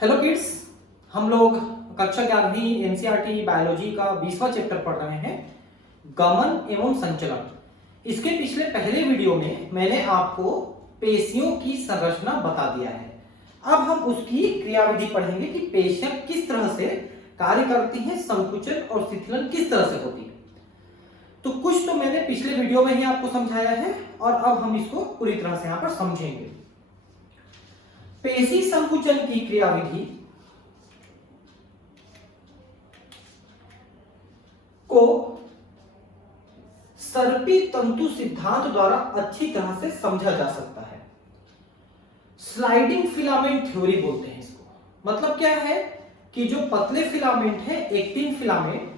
Hello kids, हम लोग कक्षा 11वीं एनसीईआरटी बायोलॉजी का 20वां चैप्टर पढ़ रहे हैं, गमन एवं संचलन। इसके पिछले पहले वीडियो में मैंने आपको पेशियों की संरचना बता दिया है। अब हम उसकी क्रियाविधि पढ़ेंगे कि पेशियां किस तरह से कार्य करती हैं, संकुचन और शिथिलन किस तरह से होती है। तो कुछ तो मैंने पिछले वीडियो में ही आपको समझाया है और अब हम इसको पूरी तरह से यहां पर समझेंगे। पेशी संकुचन की क्रियाविधि को सर्पी तंतु सिद्धांत द्वारा अच्छी तरह से समझा जा सकता है। स्लाइडिंग फिलामेंट थ्योरी बोलते हैं इसको। मतलब क्या है कि जो पतले फिलामेंट है, एक्टिन फिलामेंट,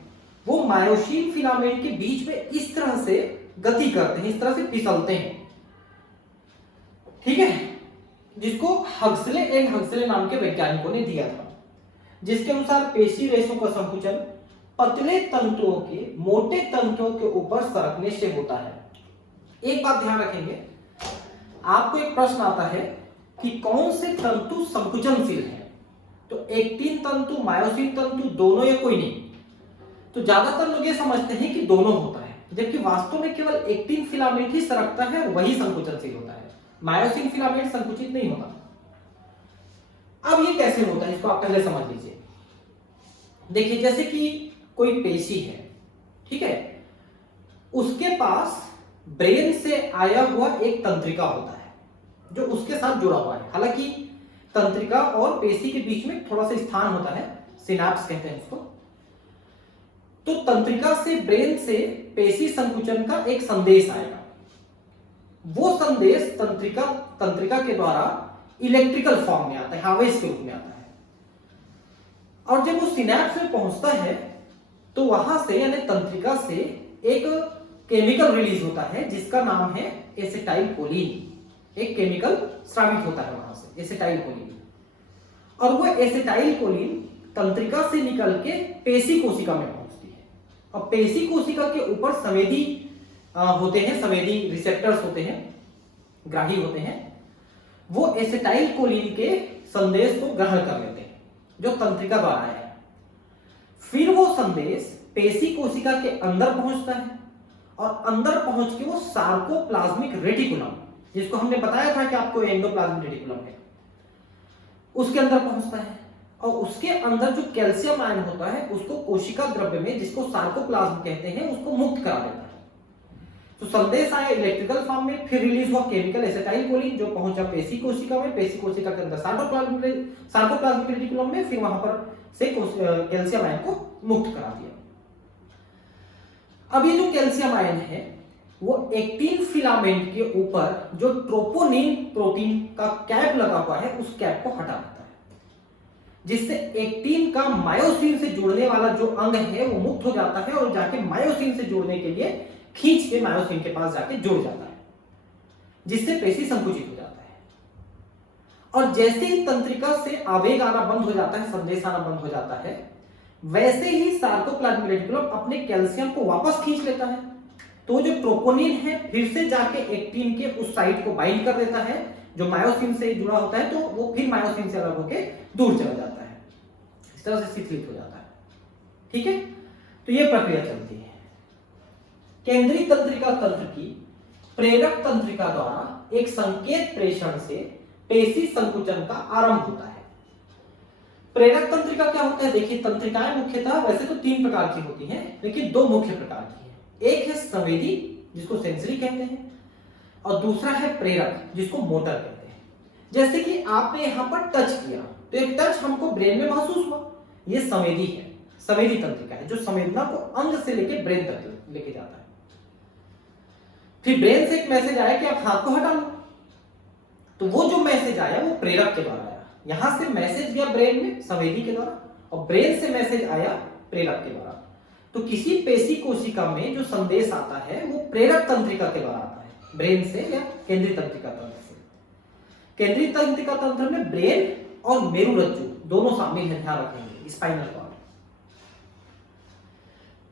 वो मायोसिन फिलामेंट के बीच में इस तरह से गति करते हैं, इस तरह से फिसलते हैं, ठीक है, जिसको हक्सले एंड हक्सले नाम के वैज्ञानिकों ने दिया था, जिसके अनुसार पेशी रेशों का संकुचन पतले तंतुओं के मोटे तंतुओं के ऊपर सरकने से होता है। एक बात ध्यान रखेंगे, आपको एक प्रश्न आता है कि कौन से तंतु संकुचनशील है, तो एक्टिन तंतु, मायोसिन तंतु, दोनों या कोई नहीं। तो ज्यादातर लोग ये समझते हैं कि दोनों होता है, जबकि वास्तव में केवल एक्टिन फिलामेंट ही सरकता है, वही संकुचनशील होता है। मायोसिन फिलामेंट संकुचित नहीं होता। अब ये कैसे होता है, इसको आप पहले समझ लीजिए। देखिए, जैसे कि कोई पेशी है, ठीक है, उसके पास ब्रेन से आया हुआ एक तंत्रिका होता है जो उसके साथ जुड़ा हुआ है। हालांकि तंत्रिका और पेशी के बीच में थोड़ा सा स्थान होता है, सिनैप्स कहते हैं इसको। तो तंत्रिका से, ब्रेन से पेशी संकुचन का एक संदेश आएगा। वो संदेश तंत्रिका के द्वारा इलेक्ट्रिकल फॉर्म में आता है, आवेश के रूप में आता है। और जब वो सिनैप्स में पहुंचता है तो वहां से, यानी तंत्रिका से, एक केमिकल रिलीज होता है जिसका नाम है एसिटाइलकोलिन। एक केमिकल स्रावित होता है वहां से, एसिटाइलकोलिन। और वो एसिटाइलकोलिन तंत्रिका से निकल के पेशी कोशिका में पहुंचती है। और पेशी कोशिका के ऊपर संवेदी होते हैं, संवेदी रिसेप्टर्स होते हैं, ग्राही होते हैं। वो एसिटाइलकोलिन के संदेश को ग्रहण कर लेते हैं जो तंत्रिका द्वारा आया है। फिर वो संदेश पेशी कोशिका के अंदर पहुंचता है और अंदर पहुंच के वो सार्कोप्लाज्मिक रेटिकुलम, जिसको हमने बताया था कि आपको एंडोप्लाज्मिक रेटिकुलम है, उसके अंदर पहुंचता है। और उसके अंदर जो कैल्शियम आयन होता है उसको कोशिका द्रव्य में, जिसको सार्कोप्लाज्म कहते हैं, उसको मुक्त करा देता है। तो संदेश आया इलेक्ट्रिकल फॉर्म में, फिर रिलीज हुआ केमिकल एसिटाइलकोलिन जो पहुंचा पेशी कोशिका में, पेशी कोशिका के अंदर सार्कोप्लाज्मिक रेटिकुलम में, फिर वहां पर से कैल्शियम आयन को मुक्त करा दिया। अब ये जो कैल्शियम आयन है वो एक्टिन फिलामेंट के ऊपर जो ट्रोपोनिन प्रोटीन का कैप लगा हुआ है, उस कैप को हटा देता है, जिससे एक्टिन का मायोसिन से जुड़ने वाला जो अंग है वो मुक्त हो जाता है और जाके मायोसिन से जुड़ने के लिए खींच के मायोसिन के पास जाके जुड़ जाता है, जिससे पेशी संकुचित हो जाता है। और जैसे ही तंत्रिका से आवेग आना बंद हो जाता है, संदेश आना बंद हो जाता है, वैसे ही सार्कोप्लाज्मिक रेटिकुलम अपने कैल्शियम को वापस खींच लेता है। तो जो ट्रोपोनिन है फिर से जाके एक्टिन के उस साइड को बाइंड कर देता है जो मायोसिन से जुड़ा होता है, तो वो फिर मायोसिन से अलग होकर दूर चला जाता है, इस तरह से शिथिलित हो जाता है। ठीक है, तो ये प्रक्रिया चलती है। केंद्रीय तंत्रिका तंत्र की प्रेरक तंत्रिका द्वारा एक संकेत प्रेषण से पेशी संकुचन का आरंभ होता है। प्रेरक तंत्रिका क्या होता है? देखिए, तंत्रिकाएं मुख्यतः वैसे तो 3 प्रकार की होती हैं, लेकिन 2 मुख्य प्रकार की हैं। एक है संवेदी, जिसको सेंसरी कहते हैं, और दूसरा है प्रेरक, जिसको मोटर कहते हैं। जैसे कि आपने यहां पर टच किया तो एक टच हमको ब्रेन में महसूस हुआ, ये संवेदी है, संवेदी तंत्रिका है जो संवेदना को अंग से लेकर ब्रेन तक लेके जाता है। फिर ब्रेन से एक मैसेज आया कि आप हाथ को हटा लो, तो वो जो मैसेज आया वो प्रेरक के द्वारा आया। यहां से मैसेज गया ब्रेन में संवेदी के द्वारा, और ब्रेन से मैसेज आया प्रेरक के द्वारा। तो किसी पेशी कोशिका में जो संदेश आता है वो प्रेरक तंत्रिका के द्वारा आता है, ब्रेन से या केंद्रीय तंत्रिका तंत्र से। केंद्रीय तंत्रिका तंत्र में ब्रेन और मेरुरज्जु दोनों शामिल हैं, ध्यान रखेंगे, स्पाइनल कॉर्ड।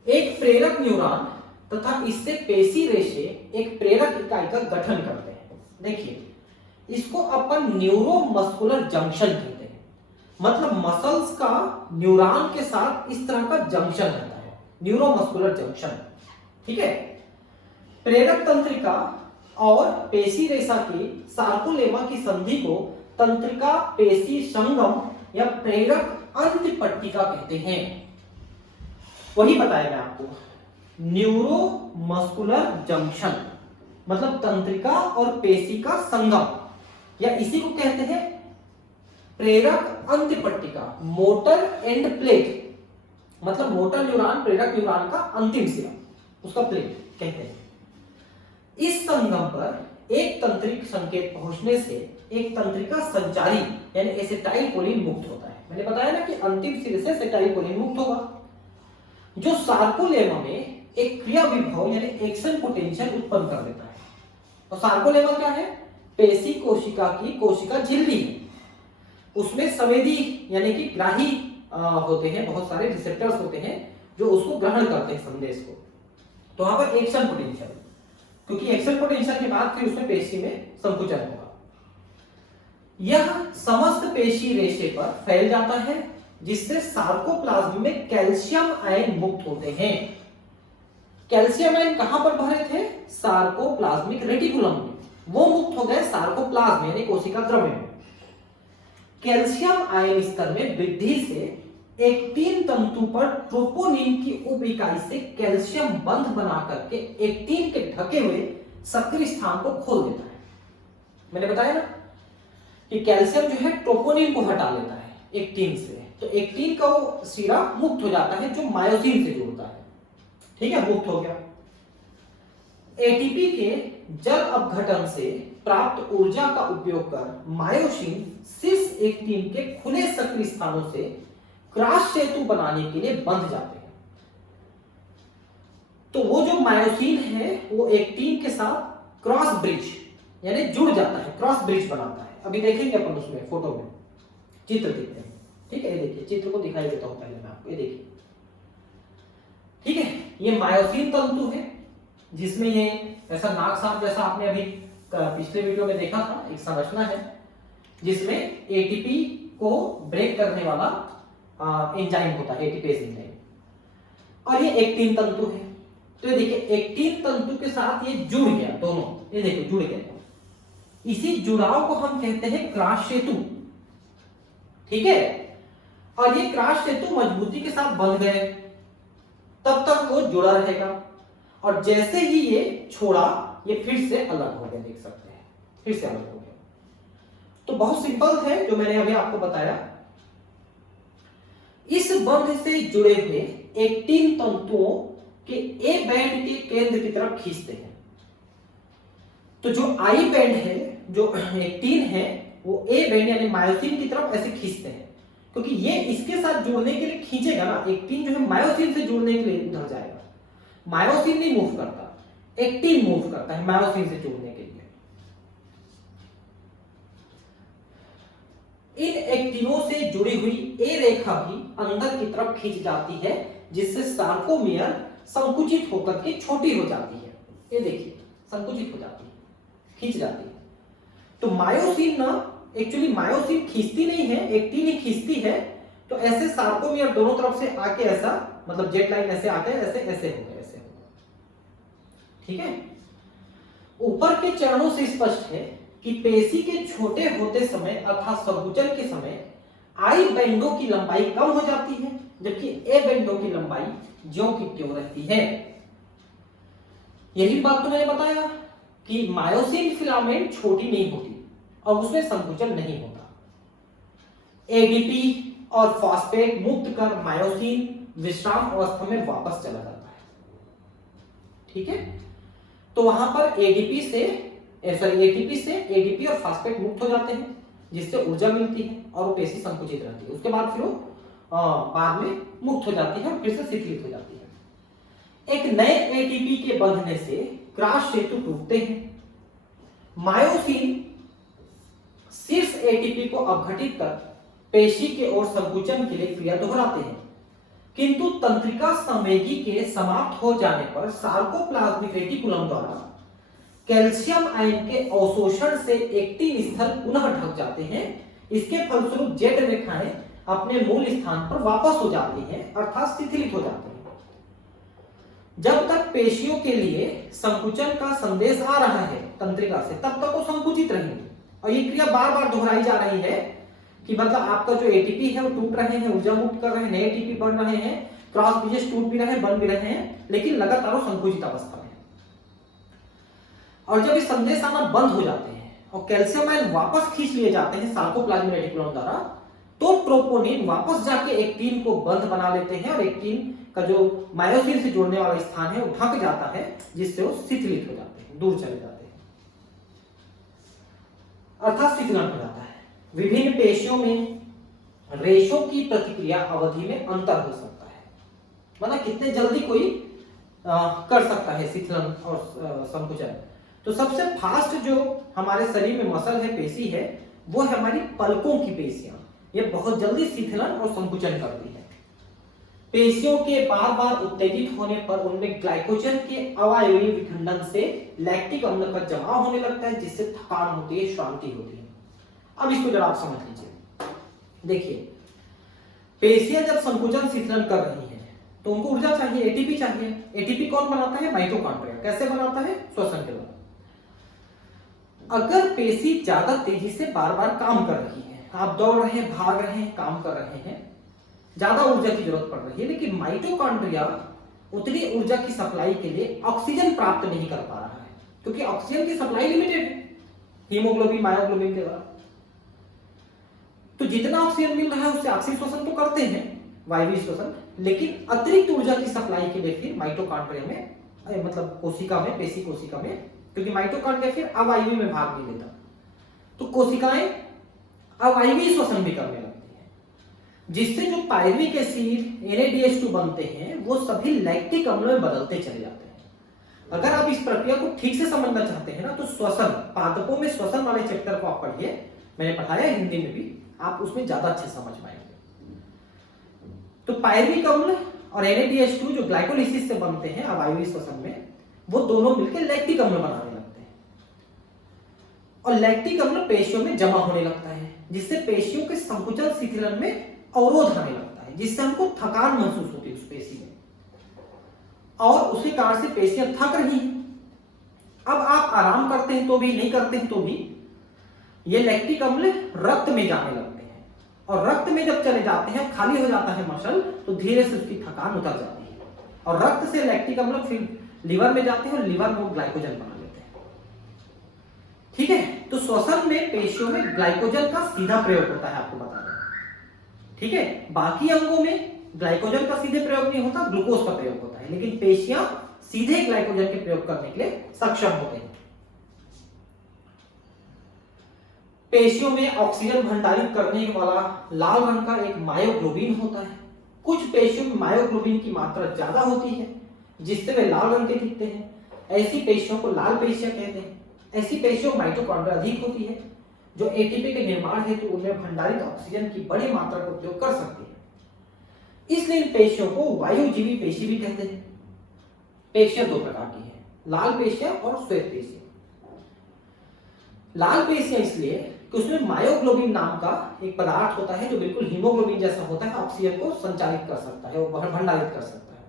एक प्रेरक न्यूरॉन तथा इससे पेशी रेशे एक प्रेरक इकाई का गठन करते हैं। देखिए, इसको अपन न्यूरोमस्कुलर जंक्शन कहते हैं। मतलब मसल्स का न्यूरॉन के साथ इस तरह का जंक्शन रहता है, न्यूरोमस्कुलर जंक्शन। ठीक है। प्रेरक तंत्रिका और पेशी रेशा की सार्कोलेमा की संधि को तंत्रिका पेशी संगम या प्रेरक अंतपट्टिका कहते हैं। वही बताया मैं आपको, न्यूरोमस्कुलर जंक्शन मतलब तंत्रिका और पेशी का संगम, या इसी को कहते हैं प्रेरक अंतपट्टिका, मोटर एंड प्लेट। मतलब मोटर न्यूरॉन प्रेरक न्यूरॉन का अंतिम सिरा, उसका प्लेट कहते हैं। इस संगम पर एक तंत्रिक संकेत पहुंचने से एक तंत्रिका संचारी यानी एसिटाइलकोलिन मुक्त होता है। मैंने बताया ना कि अंतिम सिरे से एसिटाइलकोलिन मुक्त होगा, जो सार्कोलेमा में एक क्रिया विभव यानी एक्शन पोटेंशियल उत्पन्न कर देता है। और सार्कोलेमा क्या है? पेशी कोशिका की कोशिका झिल्ली है। उसमें संवेदी यानी कि ग्राही होते हैं, बहुत सारे रिसेप्टर्स होते हैं जो उसको ग्रहण करते हैं संदेश को। तो वहां पर एक्शन पोटेंशियल, क्योंकि एक्शन पोटेंशियल के बाद फिर उसमें पेशी में संकुचन होगा। यह समस्त पेशी रेशे पर फैल जाता है, जिससे सार्कोप्लाज्म में कैल्शियम आयन मुक्त होते हैं। कैल्शियम आयन कहां पर भरे थे? सार्कोप्लाज्मिक रेटिकुलम में, वो मुक्त हो गए सार्कोप्लाज्म यानी कोशिका द्रव्य में। कैल्शियम आयन स्तर में वृद्धि से एक्टिन तंतु पर ट्रोपोनिन की उप इकाई से कैल्शियम बंध बना करके एक्टिन के ढके हुए सक्रिय स्थान को खोल देता है। मैंने बताया ना कि कैल्शियम जो है ट्रोपोनिन को हटा लेता है एक्टिन से, तो एक्टिन का वो सिरा मुक्त हो जाता है जो मायोसिन से जुड़ता है। ठीक है, मुक्त हो गया। एटीपी के जल अपघटन से प्राप्त ऊर्जा का उपयोग कर मायोसिन सिस एक्टिन के खुले सक्रिय स्थानों से क्रॉस सेतु बनाने के लिए बंध जाते हैं। तो वो जो मायोसिन है वो एक्टिन के साथ क्रॉस ब्रिज यानी जुड़ जाता है, क्रॉस ब्रिज बनाता है। अभी देखेंगे अपन उसमें फोटो में चित्र दिखते हैं। ठीक है, ये देखिए चित्र को दिखाई देता हूं पहले मैं आपको, ये देखिए। ठीक है, ये मायोसिन तंतु है जिसमें ये ऐसा नाक सांप जैसा आपने अभी पिछले वीडियो में देखा था, एक संरचना है जिसमें एटीपी को ब्रेक करने वाला एंजाइम होता है, एटीपेज एंजाइम। और ये एक्टिन तंतु है। तो ये देखिए एक्टिन तंतु के साथ ये जुड़ गया दोनों, ये देखो जुड़ गए। इसी जुड़ाव को हम कहते हैं क्रॉस सेतु। ठीक है, और ये क्रॉस सेतु मजबूती के साथ बंध गए तब तक वो जुड़ा रहेगा, और जैसे ही ये छोड़ा ये फिर से अलग हो गया, देख सकते हैं फिर से अलग हो गया। तो बहुत सिंपल है जो मैंने अभी आपको बताया। इस बंध से जुड़े हुए एक्टिन तंतुओं के ए बैंड के केंद्र की तरफ खींचते हैं। तो जो आई बैंड है, जो एक्टिन है, वो ए बैंड यानी मायोसिन की तरफ ऐसे खींचते हैं, क्योंकि ये इसके साथ जुड़ने के लिए खींचेगा ना। एक्टिन जो है मायोसिन से जुड़ने के लिए उधर जाएगा, मायोसिन नहीं मूव करता, एक्टिन मूव करता है मायोसिन से जुड़ने के लिए। इन एक्टिनों से जुड़ी हुई ए रेखा भी अंदर की तरफ खींच जाती है, जिससे सार्कोमियर संकुचित होकर के छोटी हो जाती है। ये देखिए संकुचित हो जाती है, खींच जाती है। तो मायोसिन ना, एक्चुअली मायोसिन खींचती नहीं है, एक्टिन ही खींचती है। तो ऐसे सार्कोमियर दोनों तरफ से आके ऐसा, मतलब जेट लाइन ऐसे आके ऐसे ऐसे हो गए, ऐसे। ठीक है, ऊपर के चरणों से स्पष्ट है कि पेशी के छोटे होते समय अर्थात संकुचन के समय आई बैंडों की लंबाई कम हो जाती है, जबकि ए बैंडों की लंबाई ज्यों की त्यों रहती है। यही बात तो मैंने बताया कि मायोसिन फिलामेंट छोटी नहीं होती और उसमें संकुचन नहीं होता। एडीपी और फॉस्फेट मुक्त कर मायोसिन विश्राम अवस्था में वापस चला जाता है। ठीक है, तो वहां पर एटीपी से एडीपी और फॉस्फेट मुक्त हो जाते हैं, जिससे ऊर्जा मिलती है और वो पेशी संकुचित रहती है। उसके बाद फिर वो बाद में मुक्त हो जाती है और फिर से शिथिलित हो जाती है। एक नए एटीपी के बंधने से क्रॉस सेतु टूटते हैं। मायोसिन शीर्ष एटीपी को अपघटित कर पेशी के ओर संकुचन के लिए क्रिया दोहराते हैं, किंतु तंत्रिका संवेगी के समाप्त हो जाने पर सार्कोप्लाज्मिक रेटिकुलम द्वारा कैल्शियम आयन के अवशोषण से एक्टिन स्थल पुनः ढक जाते हैं। इसके फलस्वरूप जेड रेखाएं अपने मूल स्थान पर वापस हो जाती हैं, अर्थात शिथिलित हो जाते हैं। जब तक पेशियों के लिए संकुचन का संदेश आ रहा है तंत्रिका से, तब तक वो संकुचित रहेंगे। और ये क्रिया बार बार दोहराई जा रही है कि मतलब आपका जो एटीपी है वो टूट रहे हैं, ऊर्जा मुक्त कर रहे हैं, नए एटीपी बन रहे हैं, क्रॉस ब्रिजेस टूट भी रहे हैं, बन भी रहे हैं, लेकिन लगातार वो संकुचित अवस्था में है। और जब ये संदेश आना बंद हो जाते हैं और कैल्शियम आयन वापस खींच लिए जाते हैं सार्कोप्लाज्मिक रेटिकुलम द्वारा, तो ट्रोपोनिन वापस जाके एक्टिन को बंद बना लेते हैं और एक्टिन का जो मायोसिन से जोड़ने वाला स्थान है वो ढक जाता है, जिससे वो शिथिलित हो जाते हैं, दूर चले जाते हैं, अर्थात शिथिलन हो जाता है। विभिन्न पेशियों में रेशों की प्रतिक्रिया अवधि में अंतर हो सकता है, मतलब कितने जल्दी कोई कर सकता है शिथिलन और संकुचन। तो सबसे फास्ट जो हमारे शरीर में मसल है, पेशी है, वो है हमारी पलकों की पेशियां। ये बहुत जल्दी शिथिलन और संकुचन करती है। पेशियों के बार बार उत्तेजित होने पर उनमें ग्लाइकोजन के अवायवीय विखंडन से लैक्टिक अम्ल का जमाव होने लगता है, जिससे थकान होती है, श्रांति होती है। अब इसको जरा आप समझ लीजिए। देखिए, पेशियां जब संकुचन शिथिलन कर रही हैं तो उनको ऊर्जा चाहिए, एटीपी चाहिए। एटीपी कौन बनाता है? माइटोकॉन्ड्रिया। कैसे बनाता है? श्वसन के द्वारा। अगर पेशी ज्यादा तेजी से बार बार काम कर रही है, आप दौड़ रहे हैं, भाग रहे हैं, काम कर रहे हैं, ज्यादा ऊर्जा की जरूरत पड़ रही है, लेकिन माइटोकॉन्ड्रिया उतनी ऊर्जा की सप्लाई के लिए ऑक्सीजन प्राप्त नहीं कर पा रहा है, क्योंकि ऑक्सीजन की सप्लाई लिमिटेड है हीमोग्लोबिन मायोग्लोबिन के द्वारा। तो जितना ऑक्सीजन मिल रहा है उससे ऑक्सीजन श्वसन तो करते हैं, वायवीय श्वसन, लेकिन अतिरिक्त ऊर्जा की सप्लाई के लिए फिर माइटोकॉन्ड्रिया में, मतलब कोशिका में, पेशी कोशिका में, क्योंकि माइटोकॉन्ड्रिया फिर अवायवीय में भाग नहीं लेता, तो कोशिकाएं अवायवीय श्वसन भी करने लगती हैं, जिससे जो पायरुविक एसिड NADH2 बनते हैं वो सभी लैक्टिक अम्ल में बदलते चले जाते हैं। अगर आप इस प्रक्रिया को ठीक से समझना चाहते हैं ना, तो श्वसन, पादपों में श्वसन वाले चैप्टर को आप पढ़िए, मैंने पढ़ाया हिंदी में भी, आप उसमें ज्यादा अच्छे समझ पाएंगे। तो पायरुविक अम्ल और NADH2 जो ग्लाइकोलिसिस से बनते हैं अवायवीय श्वसन में, वो दोनों मिलकर लैक्टिक अम्ल बनाने लगते हैं, और लैक्टिक अम्ल पेशियों में जमा होने लगता है, जिससे पेशियों के संकुचन शिथिलन में अवरोध आने लगता है, जिससे हमको थकान महसूस होती है उस पेशी में, और उसी कारण से पेशियां थक रही हैं। अब आप आराम करते हैं तो भी, नहीं करते हैं तो भी, ये लैक्टिक अम्ल रक्त में जाने लगते हैं, और रक्त में जब चले जाते हैं, खाली हो जाता है मसल, तो धीरे से उसकी थकान उतर जाती है, और रक्त से लैक्टिक अम्ल फिर लिवर में जाते हैं और लिवर में ग्लाइकोजन बना लेते हैं। ठीक है, तो श्वसन में पेशियों में ग्लाइकोजन का सीधा प्रयोग होता है, आपको बता दें। ठीक है, बाकी अंगों में ग्लाइकोजन का सीधे प्रयोग नहीं होता, ग्लूकोज का प्रयोग होता है, लेकिन पेशियां सीधे ग्लाइकोजन के प्रयोग करने के लिए सक्षम होते हैं। पेशियों में ऑक्सीजन भंडारित करने वाला लाल रंग का एक मायोग्लोबिन होता है। कुछ पेशियों में मायोग्लोबिन की मात्रा ज्यादा होती है, जिससे वे लाल रंग के दिखते हैं। ऐसी पेशियों को लाल पेशियां कहते हैं। ऐसी पेशियों में माइटोकॉन्ड्रिया अधिक होती है, जो एटीपी के निर्माण हेतु उनमें भंडारित ऑक्सीजन की बड़ी मात्रा का उपयोग कर सकती है। इसलिए इन पेशियों को वायुजीवी पेशी भी कहते हैं। पेशियां दो प्रकार की है, लाल पेशियां और श्वेत पेशियां। लाल पेशियां इसलिए कि उसमें मायोग्लोबिन नाम का एक पदार्थ होता है, जो बिल्कुल हीमोग्लोबिन जैसा होता है, ऑक्सीजन को संचालित कर सकता है, वो भंडारित कर सकता है,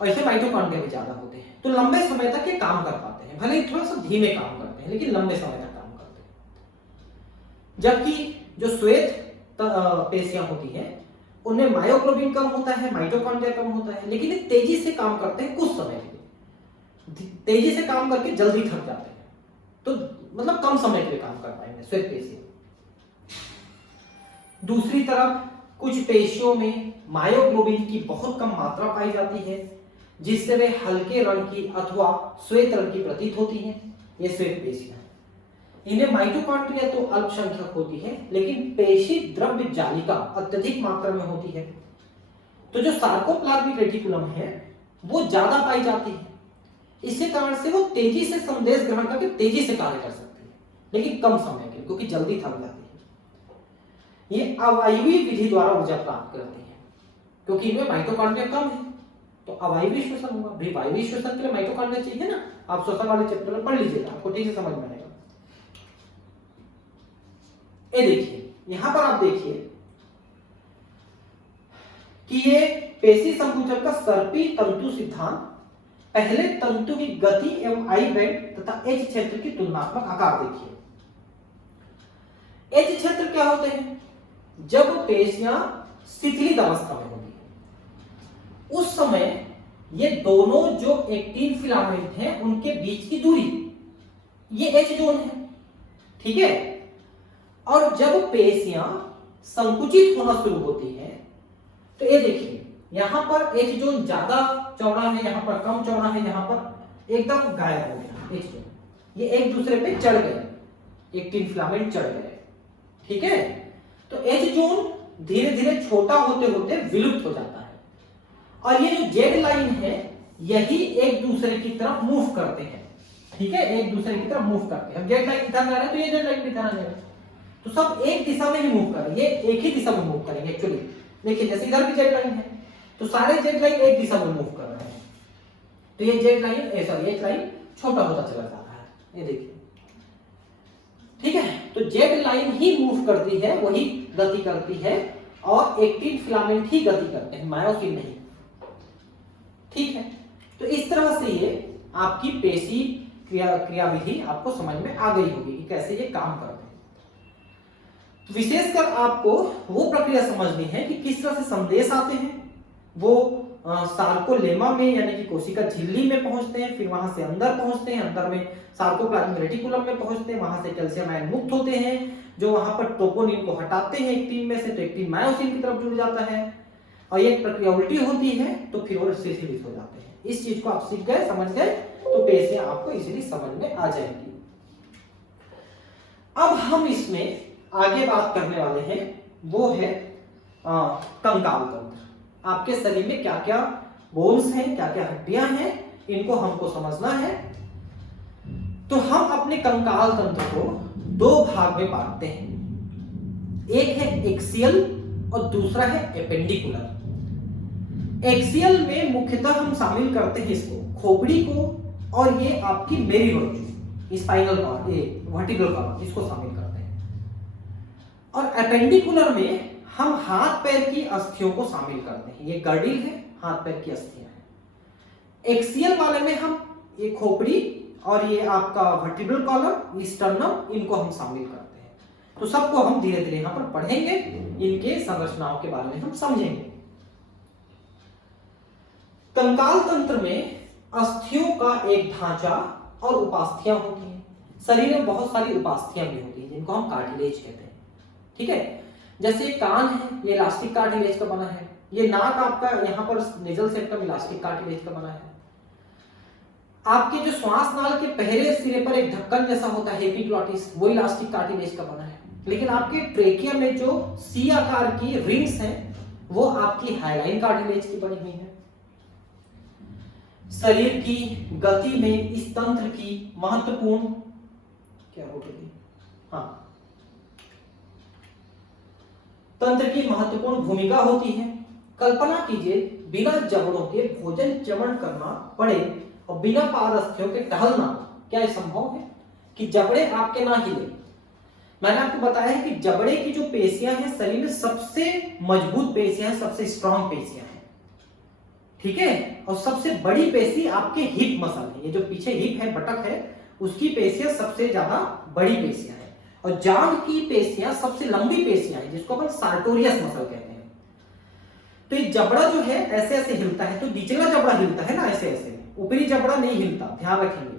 और इसमें माइटोकॉन्ड्रिया भी ज्यादा होते हैं, तो लंबे समय तक ये काम कर पाते हैं। भले ही थोड़ा सा धीमे काम करते हैं, लेकिन लंबे समय तक काम करते हैं। जबकि जो श्वेत पेशियां होती हैं, उनमें मायोग्लोबिन कम होता है, माइटोकॉन्ड्रिया कम होता है, लेकिन ये तेजी से काम करते हैं कुछ समय के लिए, तेजी से काम करके जल्दी थक जाते हैं, तो मतलब कम समय के लिए काम कर पाएंगे श्वेत पेशियां। दूसरी तरफ कुछ पेशियों में मायोग्लोबिन की बहुत कम मात्रा पाई जाती है, जिससे वे हल्के रंग की अथवा श्वेत रंग की प्रतीत होती हैं। ये श्वेत पेशियां, इन्हें माइटोकॉन्ड्रिया तो अल्पसंख्यक होती है, लेकिन पेशी द्रव्य जालिका अत्यधिक मात्रा में होती है। तो जो सार्कोप्लाज्मिक रेटिकुलम है वो ज्यादा पाई जाती है, इसी कारण से वो तेजी से संदेश ग्रहण करके तेजी से कार्य कर सकती है, लेकिन कम समय के लिए, क्योंकि जल्दी थक जाती है। ये अवायवीय विधि द्वारा ऊर्जा प्राप्त करती है, क्योंकि इनमें माइटोकॉन्ड्रिया कम है, तो अवायवीय श्वसन होगा। भाई वायवीय श्वसन के लिए माइटोकॉन्ड्रिया चाहिए ना, आप श्वसन वाले चैप्टर में पढ़ लीजिएगा, आपको ठीक से समझ में आएगा। ये देखिए, यहां पर आप देखिए कि ये पेशी संकुचन का सर्पी तंतु सिद्धांत पहले तंतु की गति एवं आई बैंड तथा एच क्षेत्र की तुलनात्मक आकार देखिए। एच क्षेत्र क्या होते हैं? जब पेशियां शिथिलित अवस्था में होती है उस समय ये दोनों जो एक्टिन फिलामेंट हैं उनके बीच की दूरी ये एच जोन है, ठीक है। और जब पेशियां संकुचित होना शुरू होती है तो ये देखिए यहां पर एच जोन ज्यादा चौड़ा है, यहां पर कम चौड़ा है, यहां पर एकदम गायब हो गया एच जोन, ये एक दूसरे पे चढ़ गए, एक्टिन फिलामेंट चढ़ गए, ठीक है। तो एच जोन धीरे धीरे छोटा होते होते विलुप्त हो जाता है और ये जो जेड लाइन है यही एक दूसरे की तरफ मूव करते हैं, ठीक है, एक दूसरे की तरफ मूव करते हैं। अब जेड लाइन इधर जा रहा है तो ये जेड लाइन इधर आ जाएगा, तो सब एक दिशा में ही मूव कर रहे हैं, ये एक ही दिशा में मूव करेंगे एक्चुअली। देखिए जैसे इधर भी जेड लाइन है तो सारे जेड लाइन एक दिशा में मूव कर रहे हैं, तो ये Z line sorry H line छोटा होता चला जा रहा है, ये देखिए, ठीक है। तो जेड लाइन ही मूव करती है, वही गति करती है और एक्टिन फिलामेंट ही गति करते हैं, मायोसिन नहीं, ठीक है। तो इस तरह से ये आपकी पेशी क्रियाविधि आपको समझ में आ गई होगी कि कैसे ये काम करते हैं। तो विशेषकर आपको वो प्रक्रिया समझनी है कि किस तरह से संदेश आते हैं, वो सार्कोलेमा में यानी कि कोशिका झिल्ली में पहुंचते हैं, फिर वहां से अंदर पहुंचते हैं, अंदर में सार्कोप्लाज्मिक रेटिकुलम में पहुंचते हैं, वहां से कैल्शियम आयन मुक्त होते हैं जो वहां पर ट्रोपोनिन को हटाते हैं एक्टिन में से, तो एक्टिन मायोसिन की तरफ जुड़ जाता है और ये प्रक्रिया उल्टी होती है तो फिर वो शिथिलित हो जाते हैं। इस चीज को आप सीख गए, समझ गए, तो पेशियां आपको इजीली समझ में आ जाएंगी। अब हम इसमें आगे बात करने वाले हैं वो है कंकाल तंत्र। आपके शरीर में क्या क्या बोन्स हैं, क्या क्या हड्डियां हैं, इनको हमको समझना है। तो हम अपने कंकाल तंत्र को दो भाग में बांटते हैं, एक है एक्सियल और दूसरा है एपेंडिकुलर। एक्सियल में मुख्यतः हम शामिल करते हैं इसको खोपड़ी को और ये आपकी मेरिवर्चू स्पाइनल कॉर्ड, ये वर्टिब्रल कॉलम, इसको शामिल करते हैं। और एपेंडिकुलर में हम हाथ पैर की अस्थियों को शामिल करते हैं, ये गर्डिल है, हाथ पैर की अस्थियां हैं। एक्सियल वाले में हम ये खोपड़ी और ये आपका वर्टिब्रल कॉलम, स्टर्नम, इनको हम शामिल करते हैं। तो सबको हम धीरे धीरे यहां पर पढ़ेंगे, इनके संरचनाओं के बारे में हम समझेंगे। कंकाल तंत्र में अस्थियों का एक ढांचा और उपास्थियां होती हैं। शरीर में बहुत सारी उपास्थियां भी होती हैं जिनको हम कार्टिलेज कहते हैं, ठीक है। जैसे ये कान है, ये इलास्टिक कार्टिलेज का बना है। ये नाक आपका यहाँ पर नेजल सेप्टम इलास्टिक कार्टिलेज का बना है। आपके जो श्वास नाल के पहले सिरे पर एक ढक्कन जैसा होता है एपिग्लॉटिस, वो इलास्टिक कार्टिलेज का बना है। लेकिन आपके ट्रेकिया में जो सी आकार की रिंग्स हैं वो आपकी हाइलाइन कार्टिलेज की बनी हुई है। शरीर की गति में इस तंत्र की महत्वपूर्ण क्या होगी, हाँ, तंत्र की महत्वपूर्ण भूमिका होती है। कल्पना कीजिए बिना जबड़ों के भोजन चमन करना पड़े और बिना पादस्थियों के टहलना, क्या यह संभव है कि जबड़े आपके ना हिले? मैंने आपको बताया है कि जबड़े की जो पेशियां हैं शरीर में सबसे मजबूत पेशियां, सबसे स्ट्रांग पेशियां हैं, ठीक है। और सबसे बड़ी पेशी आपके हिप मसल है, ये जो पीछे हिप है, बटक है, उसकी पेशियां सबसे ज्यादा बड़ी पेशियां हैं। और जांघ की पेशियां सबसे लंबी पेशियां हैं जिसको अपन सार्टोरियस मसल कहते हैं। तो ये जबड़ा जो है ऐसे ऐसे हिलता है, तो निचला जबड़ा हिलता है ना ऐसे ऐसे, ऊपरी जबड़ा नहीं हिलता, ध्यान रखेंगे।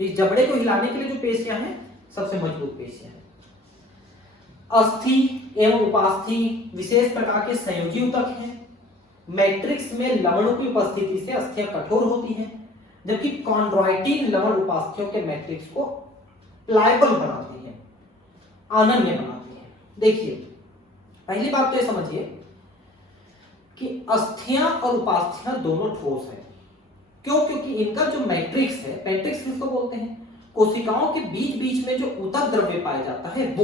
तो इस जबड़े को हिलाने के लिए जो पेशियां हैं सबसे मजबूत पेशियां हैं। अस्थि एवं उपास्थि विशेष प्रकार के संयोजी ऊतक हैं। मैट्रिक्स में लवणों की उपस्थिति से अस्थियां कठोर होती हैं, जबकि कॉन्ड्राइटिन लवण उपास्थियों के मैट्रिक्स को प्लायबल बनाती है, अनन्य बनाती है। देखिए पहली बात तो ये समझिए कि अस्थियां और उपास्थियां दोनों ठोस है। क्यों? क्योंकि इनका जो मैट्रिक्स है, मैट्रिक्स किसको बोलते हैं? कोशिकाओं के बीच बीच में जो ऊतक द्रव्य पाया जाता है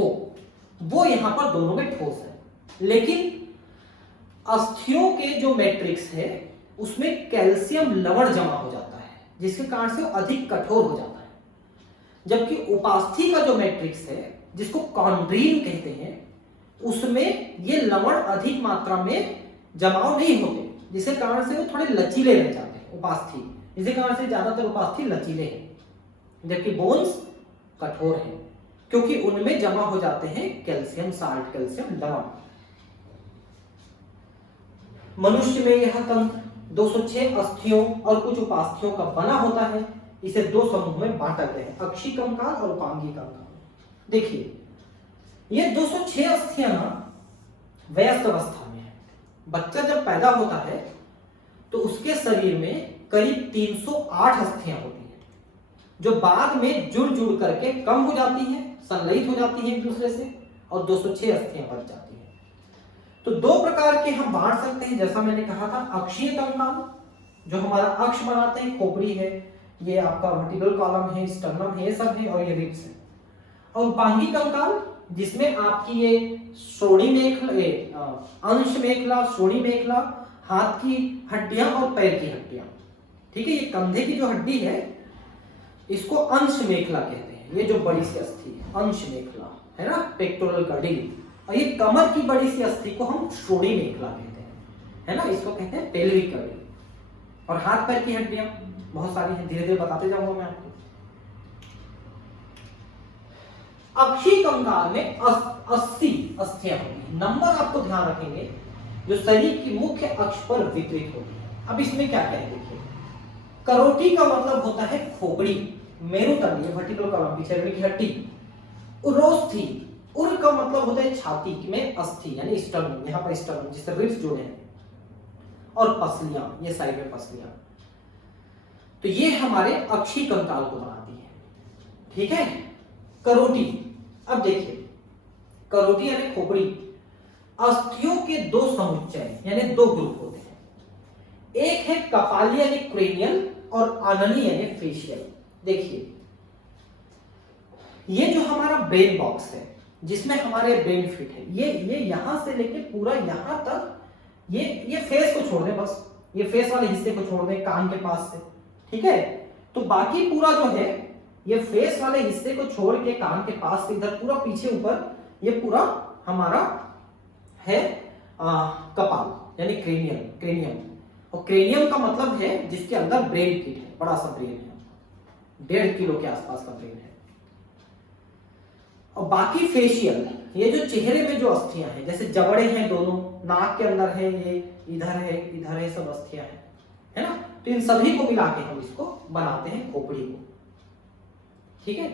वो यहां पर दोनों में ठोस है। लेकिन अस्थियों के जो मैट्रिक्स है उसमें कैल्शियम लवण जमा हो जाता है, जिसके कारण से वो अधिक कठोर हो जाता है। जबकि उपास्थि का जो मैट्रिक्स है जिसको कॉन्ड्रीन कहते हैं, उसमें ये लवण अधिक मात्रा में जमाव नहीं होते, जिसके कारण से वो थोड़े लचीले रह जाते हैं, उपास्थि, इसी कारण से ज्यादातर उपास्थि लचीले हैं, जबकि बोन्स कठोर हैं, क्योंकि उनमें जमा हो जाते हैं कैल्शियम साल्ट, कैल्शियम लवण। मनुष्य में यह तंत्र 206 अस्थियों और कुछ उपास्थियों का बना होता है। इसे दो समूह में बांटा गया है, अक्षीय कंकाल और उपांगी कंकाल। देखिए ये 206 अस्थियां वयस्क अवस्था में है। बच्चा जब पैदा होता है तो उसके शरीर में करीब 308 अस्थियां होती हैं, जो बाद में जुड़ जुड़ करके कम हो जाती हैं, संलयित हो जाती हैं एक दूसरे से, और 206 अस्थियां बच जाती हैं। तो दो प्रकार के हम बांट सकते हैं, जैसा मैंने कहा था, अक्षीय कंकाल जो हमारा अक्ष बनाते हैं, खोपड़ी है, ये आपका वर्टिब्रल कॉलम है, स्टर्नम है, ये सब है, और ये रिब्स है। और उपांगी कंकाल जिसमें आपकी ये श्रोणि मेखला, अंश मेखला, श्रोणि मेखला, हाथ की हड्डियां और पैर की हड्डियां, ठीक है, ये कंधे की जो हड्डी है इसको अंश मेखला कहते हैं, ये जो बड़ी सी अस्थि है अंश मेखला है ना, पेक्टोरल गर्डिल, और ये कमर की बड़ी सी अस्थि को हम श्रोणि मेखला कहते हैं, है ना, इसको कहते हैं पेल्विक गर्डिल। और हाथ पैर की हड्डियां बहुत सारी हैं, धीरे धीरे बताते जाऊंगा मैं आपको। अक्षीय कंकाल में 80 अस्थियां होती हैं। नंबर आपको ध्यान रखेंगे जो शरीर की मुख्य अक्ष पर वितरित होती है। अब इसमें क्या क्या है देखिए, करोटी का मतलब होता है खोपड़ी, मेरुदंड ये वर्टिब्रल कॉलम पीछे की हड्डी, उरोस्थि, उर का मतलब होता है छाती में अस्थि यानी स्टर्नम, यहां पर स्टर्नम जिससे रिब्स जुड़े हैं, और पसलियां, ये साइड में पसलियां, तो ये हमारे अक्षीय कंकाल को बनाती है, ठीक है। करोटी, अब देखिए करोटी यानी खोपड़ी, अस्थियों के दो समुच्चय यानी दो ग्रुप होते हैं, एक है कपाली यानी क्रेनियल और आननी यानी फेशियल। देखिए ये जो हमारा ब्रेन बॉक्स है जिसमें हमारे ब्रेन फिट है, ये यहां से लेके पूरा यहां तक, ये फेस को छोड़ दें, बस ये फेस वाले हिस्से को छोड़ दें कान के पास से, ठीक है। तो बाकी पूरा जो है ये फेस वाले हिस्से को छोड़ के कान के पास से इधर पूरा पीछे ऊपर, ये पूरा हमारा है कपाल यानी क्रेनियम। और क्रेनियम का मतलब है जिसके अंदर ब्रेन फिट है, बड़ा सा ब्रेन है, 1.5 किलो के आसपास का ब्रेन है। और बाकी फेशियल, ये जो चेहरे में जो अस्थियां हैं, जैसे जबड़े हैं दोनों, नाक के अंदर है, ये इधर है, सब अस्थियां हैं, है ना। तो इन सभी को मिला के हम इसको बनाते हैं खोपड़ी को, ठीक है।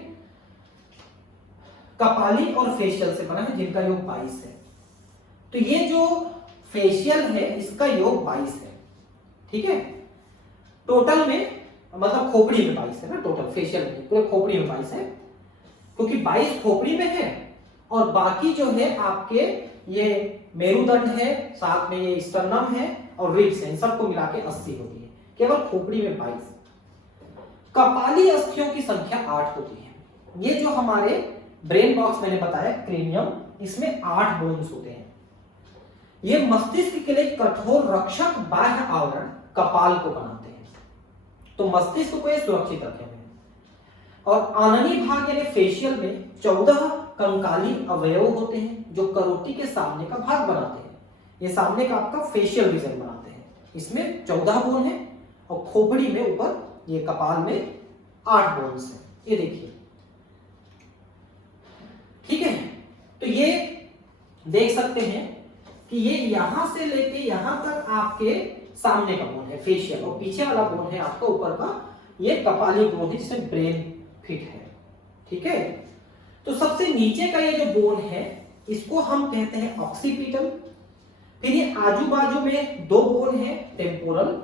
कपाली और फेशियल से बना है जिनका योग 22 है। तो ये जो फेशियल है इसका योग 22 है, ठीक है। टोटल में मतलब खोपड़ी में 22 है ना, टोटल फेशियल में पूरे खोपड़ी में 22 है, क्योंकि 22 खोपड़ी में है और बाकी जो है आपके ये मेरुदंड है, साथ में ये स्टर्नम है और रिब्स है, इन सबको मिला के 80 होती है, केवल खोपड़ी में 22। कपाली अस्थियों की संख्या 8 होती है। ये जो हमारे ब्रेन बॉक्स मैंने बताया क्रेनियम, इसमें 8 बोन्स होते हैं। ये मस्तिष्क के लिए कठोर रक्षक बाह्य आवरण कपाल को बनाते हैं, तो मस्तिष्क को ये सुरक्षित रखे हुए हैं। और आननी भाग यानी फेशियल में 14 कंकाली अवयव होते हैं जो करोटी के सामने का भाग बनाते हैं। ये सामने का आपका फेशियल रीजन बनाते हैं, इसमें 14 बोन है और खोपड़ी में ऊपर ये कपाल में 8 बोन्स है, ये देखिए, ठीक है। तो ये देख सकते हैं कि ये यहां से लेके यहां तक आपके सामने का बोन है फेशियल, और पीछे वाला बोन है आपका ऊपर का ये कपाली बोन है जिसमें ब्रेन फिट है, ठीक है। तो सबसे नीचे का ये जो बोन है इसको हम कहते हैं ऑक्सीपिटल। फिर ये आजू बाजू में 2 बोन है टेम्पोरल,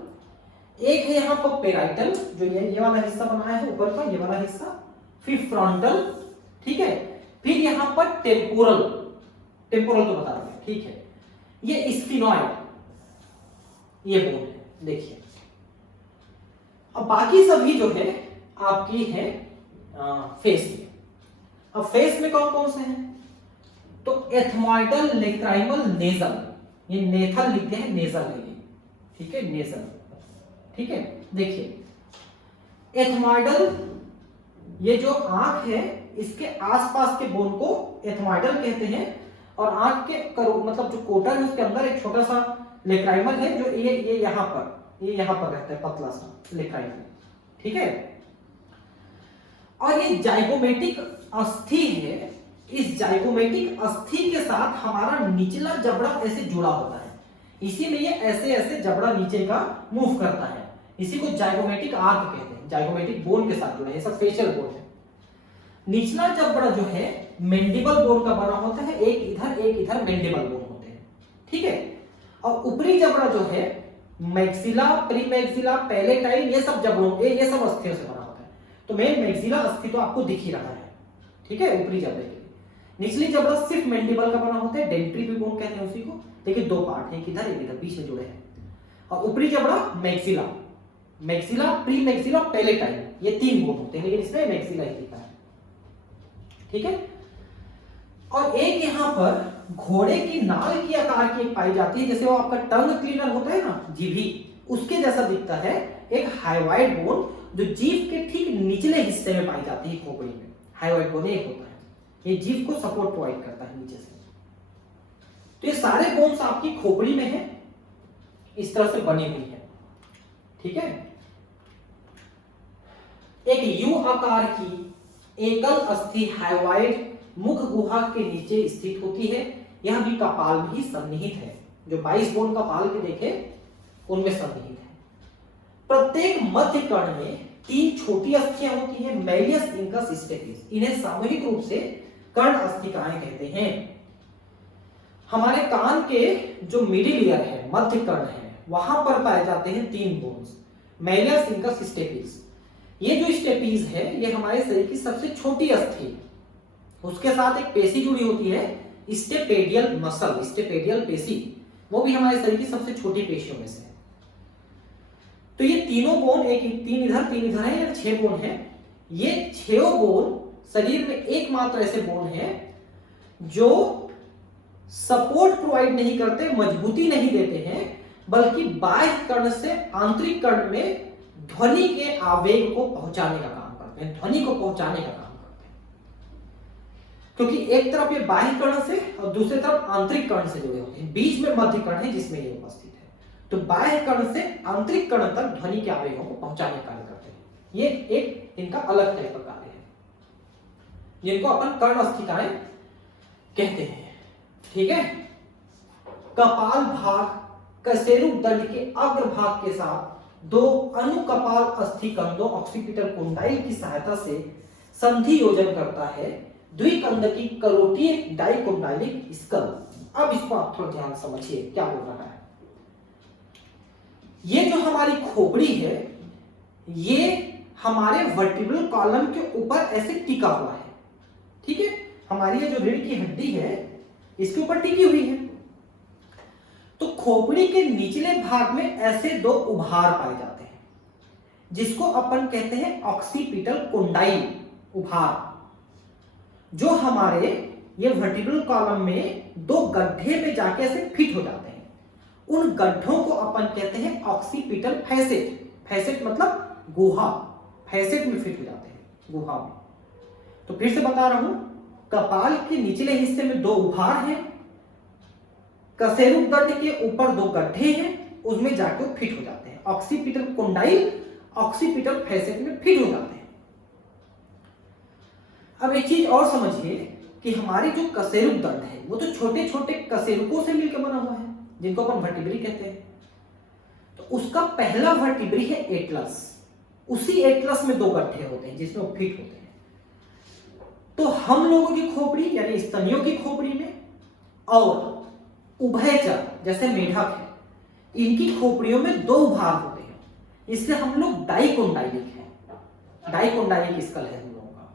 एक है यहाँ पर पेराइटल जो ये वाला हिस्सा बनाया है ऊपर का ये वाला हिस्सा, फिर फ्रंटल, ठीक है, फिर यहाँ पर टेम्पोरल तो बता रहे हैं, ठीक है। ये स्फिनॉइड ये बोन है, देखिए। अब बाकी सभी जो है आपकी है फेस में। अब फेस में कौन कौन से हैं, तो एथमॉइडल, लेक्राइमल, नेजल, ये नेथल लिखते हैं, नेजल है ये, ठीक है, नेजल, ठीक है। देखिए एथमॉइडल, ये जो आंख है इसके आसपास के बोन को एथमॉइडल कहते हैं, और आंख के मतलब जो कोटर है उसके अंदर एक छोटा सा लेक्राइमल है जो ये यहाँ पर रहता है, पतला सा लेक्राइमल, ठीक है। और ये जाइगोमेटिक अस्थि है, इस जाइगोमेटिक अस्थि के साथ हमारा निचला जबड़ा ऐसे जुड़ा होता है, इसी में ये ऐसे ऐसे जबड़ा नीचे का मूव करता है, इसी को जाइगोमेटिक आर्क कहते हैं, जाइगोमेटिक बोन के साथ जुड़ा है, ये सब फेशियल बोन है। निचला जबड़ा जो है मैंडिबल बोन का बना होता है, एक इधर मैंडिबल बोन होते हैं, ठीक है। और ऊपरी जबड़ा जो है मैक्सिला, प्रीमैक्सिला, पैलेटाइन, ये सब जबड़ों ये सब अस्थियों से बना होता है। तो मेन मैक्सिला अस्थि तो आपको दिख ही रहा है, ठीक है, ऊपरी जबड़े के। निचली जबड़ा सिर्फ मैंडिबल का बना होता है, डेंट्री भी बोन कहते हैं उसी को, लेकिन दो पार्ट है, एक इधर बीच में जुड़े हैं। और ऊपरी जबड़ा मैक्सिला, मैक्सिला, प्रीमैक्सिला, पैलेटाइन, ये तीन बोन होते हैं, लेकिन इसमें मैक्सिला ही लिखा है, ठीक है। और एक यहां पर घोड़े की नाल की आकार की एक पाई जाती है, जैसे वो आपका टंग क्लीनर होता है ना, जीभी, उसके जैसा दिखता है एक हाइवाइड बोन, जो जीभ के ठीक निचले हिस्से में पाई जाती है खोपड़ी में। हाइवाइड बोन एक होता है, ये जीभ को सपोर्ट प्रोवाइड करता है नीचे से। तो ये सारे बोन्स आपकी खोपड़ी में है, इस तरह से बनी हुई है, ठीक है। एक यू आकार की एकल अस्थि हाइवाइड मुख गुहा के नीचे स्थित होती है, यह भी कपाल में ही सन्निहित है, जो 22 बोन कपाल के देखे उनमें सन्निहित है। प्रत्येक मध्य कर्ण में 3 छोटी अस्थियां होती हैं, मैलियस, इंकस, स्टेपिस, इन्हें सामूहिक रूप से कर्ण अस्थिकाएं कहते हैं। हमारे कान के जो मिडिल ईयर है, मध्य कर्ण है, वहां पर पाए जाते हैं 3 बोन्स, मैलियस, इंकस, स्टेपिस। ये जो स्टेपीज है ये हमारे शरीर की सबसे छोटी अस्थि है, उसके साथ एक पेशी जुड़ी होती है, स्टेपेडियल मसल, स्टेपेडियल पेशी, वो भी हमारे शरीर की सबसे छोटी पेशियों में से है। तो ये तीनों बोन, एक 3 इधर है, ये 6 बोन है। ये 6 बोन शरीर में एकमात्र ऐसे बोन है जो सपोर्ट प्रोवाइड नहीं करते, मजबूती नहीं देते हैं, बल्कि बाह्य कर्ण से आंतरिक कर्ण में ध्वनि के आवेग को पहुंचाने का काम करते हैं, ध्वनि को पहुंचाने का काम करते हैं। क्योंकि एक तरफ ये बाह्य कर्ण से और दूसरी तरफ आंतरिक कर्ण से जुड़े होते हैं, बीच में मध्य कर्ण है जिसमें ये उपस्थित है। तो बाह्य कर्ण से आंतरिक कर्ण तक ध्वनि के आवेगों को पहुंचाने का कार्य करते हैं। ये एक इनका अलग टाइप का कार्य है, जिनको अपन कर्ण अस्थिकाएं कहते हैं, ठीक है। कपाल भाग कशेरुक दंड के अग्रभाग के साथ 2 अनुकपाल अस्थि कंदों ऑक्सीपिटल कोंडाइल की सहायता से संधि योजन करता है द्विकंद की करोटीय डाइकोंडाइलिक स्कल। अब इसको आप थोड़ा ध्यान समझिए क्या बोल रहा है। ये जो हमारी खोपड़ी है ये हमारे वर्टिब्रल कॉलम के ऊपर ऐसे टिका हुआ है, ठीक है। हमारी ये जो रीढ़ की हड्डी है इसके ऊपर टिकी हुई है। तो खोपड़ी के निचले भाग में ऐसे 2 उभार पाए जाते हैं, जिसको अपन कहते हैं ऑक्सीपिटल कोंडाइल उभार, जो हमारे ये वर्टिब्रल कॉलम में 2 गड्ढे में जाके ऐसे फिट हो जाते हैं। उन गड्ढों को अपन कहते हैं ऑक्सीपिटल फैसेट, फैसेट मतलब गुहा, फैसेट में फिट हो जाते हैं, गुहा में। तो फिर से बता रहा हूं, कपाल के निचले हिस्से में 2 उभार हैं, कशेरुक दंड के ऊपर 2 गड्ढे हैं, उसमें जाकर फिट हो जाते हैं, ऑक्सीपिटल कोंडाइल ऑक्सीपिटल फैसेट में फिट हो जाते हैं। अब एक चीज और समझिए कि हमारी जो कशेरुक दंड है वो तो छोटे छोटे कशेरुकों से मिलकर बना हुआ है, जिनको अपन वर्टिब्री कहते हैं। तो उसका पहला वर्टिब्री है एटलस, उसी एटलस में 2 गड्ढे होते हैं जिसमें वो फिट होते हैं। तो हम लोगों की खोपड़ी यानी स्तनियों की खोपड़ी में और उभयचर जैसे मेढक है, इनकी खोपड़ियों में 2 उभार होते हैं, इसलिए हम लोग डाइकोंडाइलिक हैं, डाइकोंडाइलिक स्कल है हम लोगों का।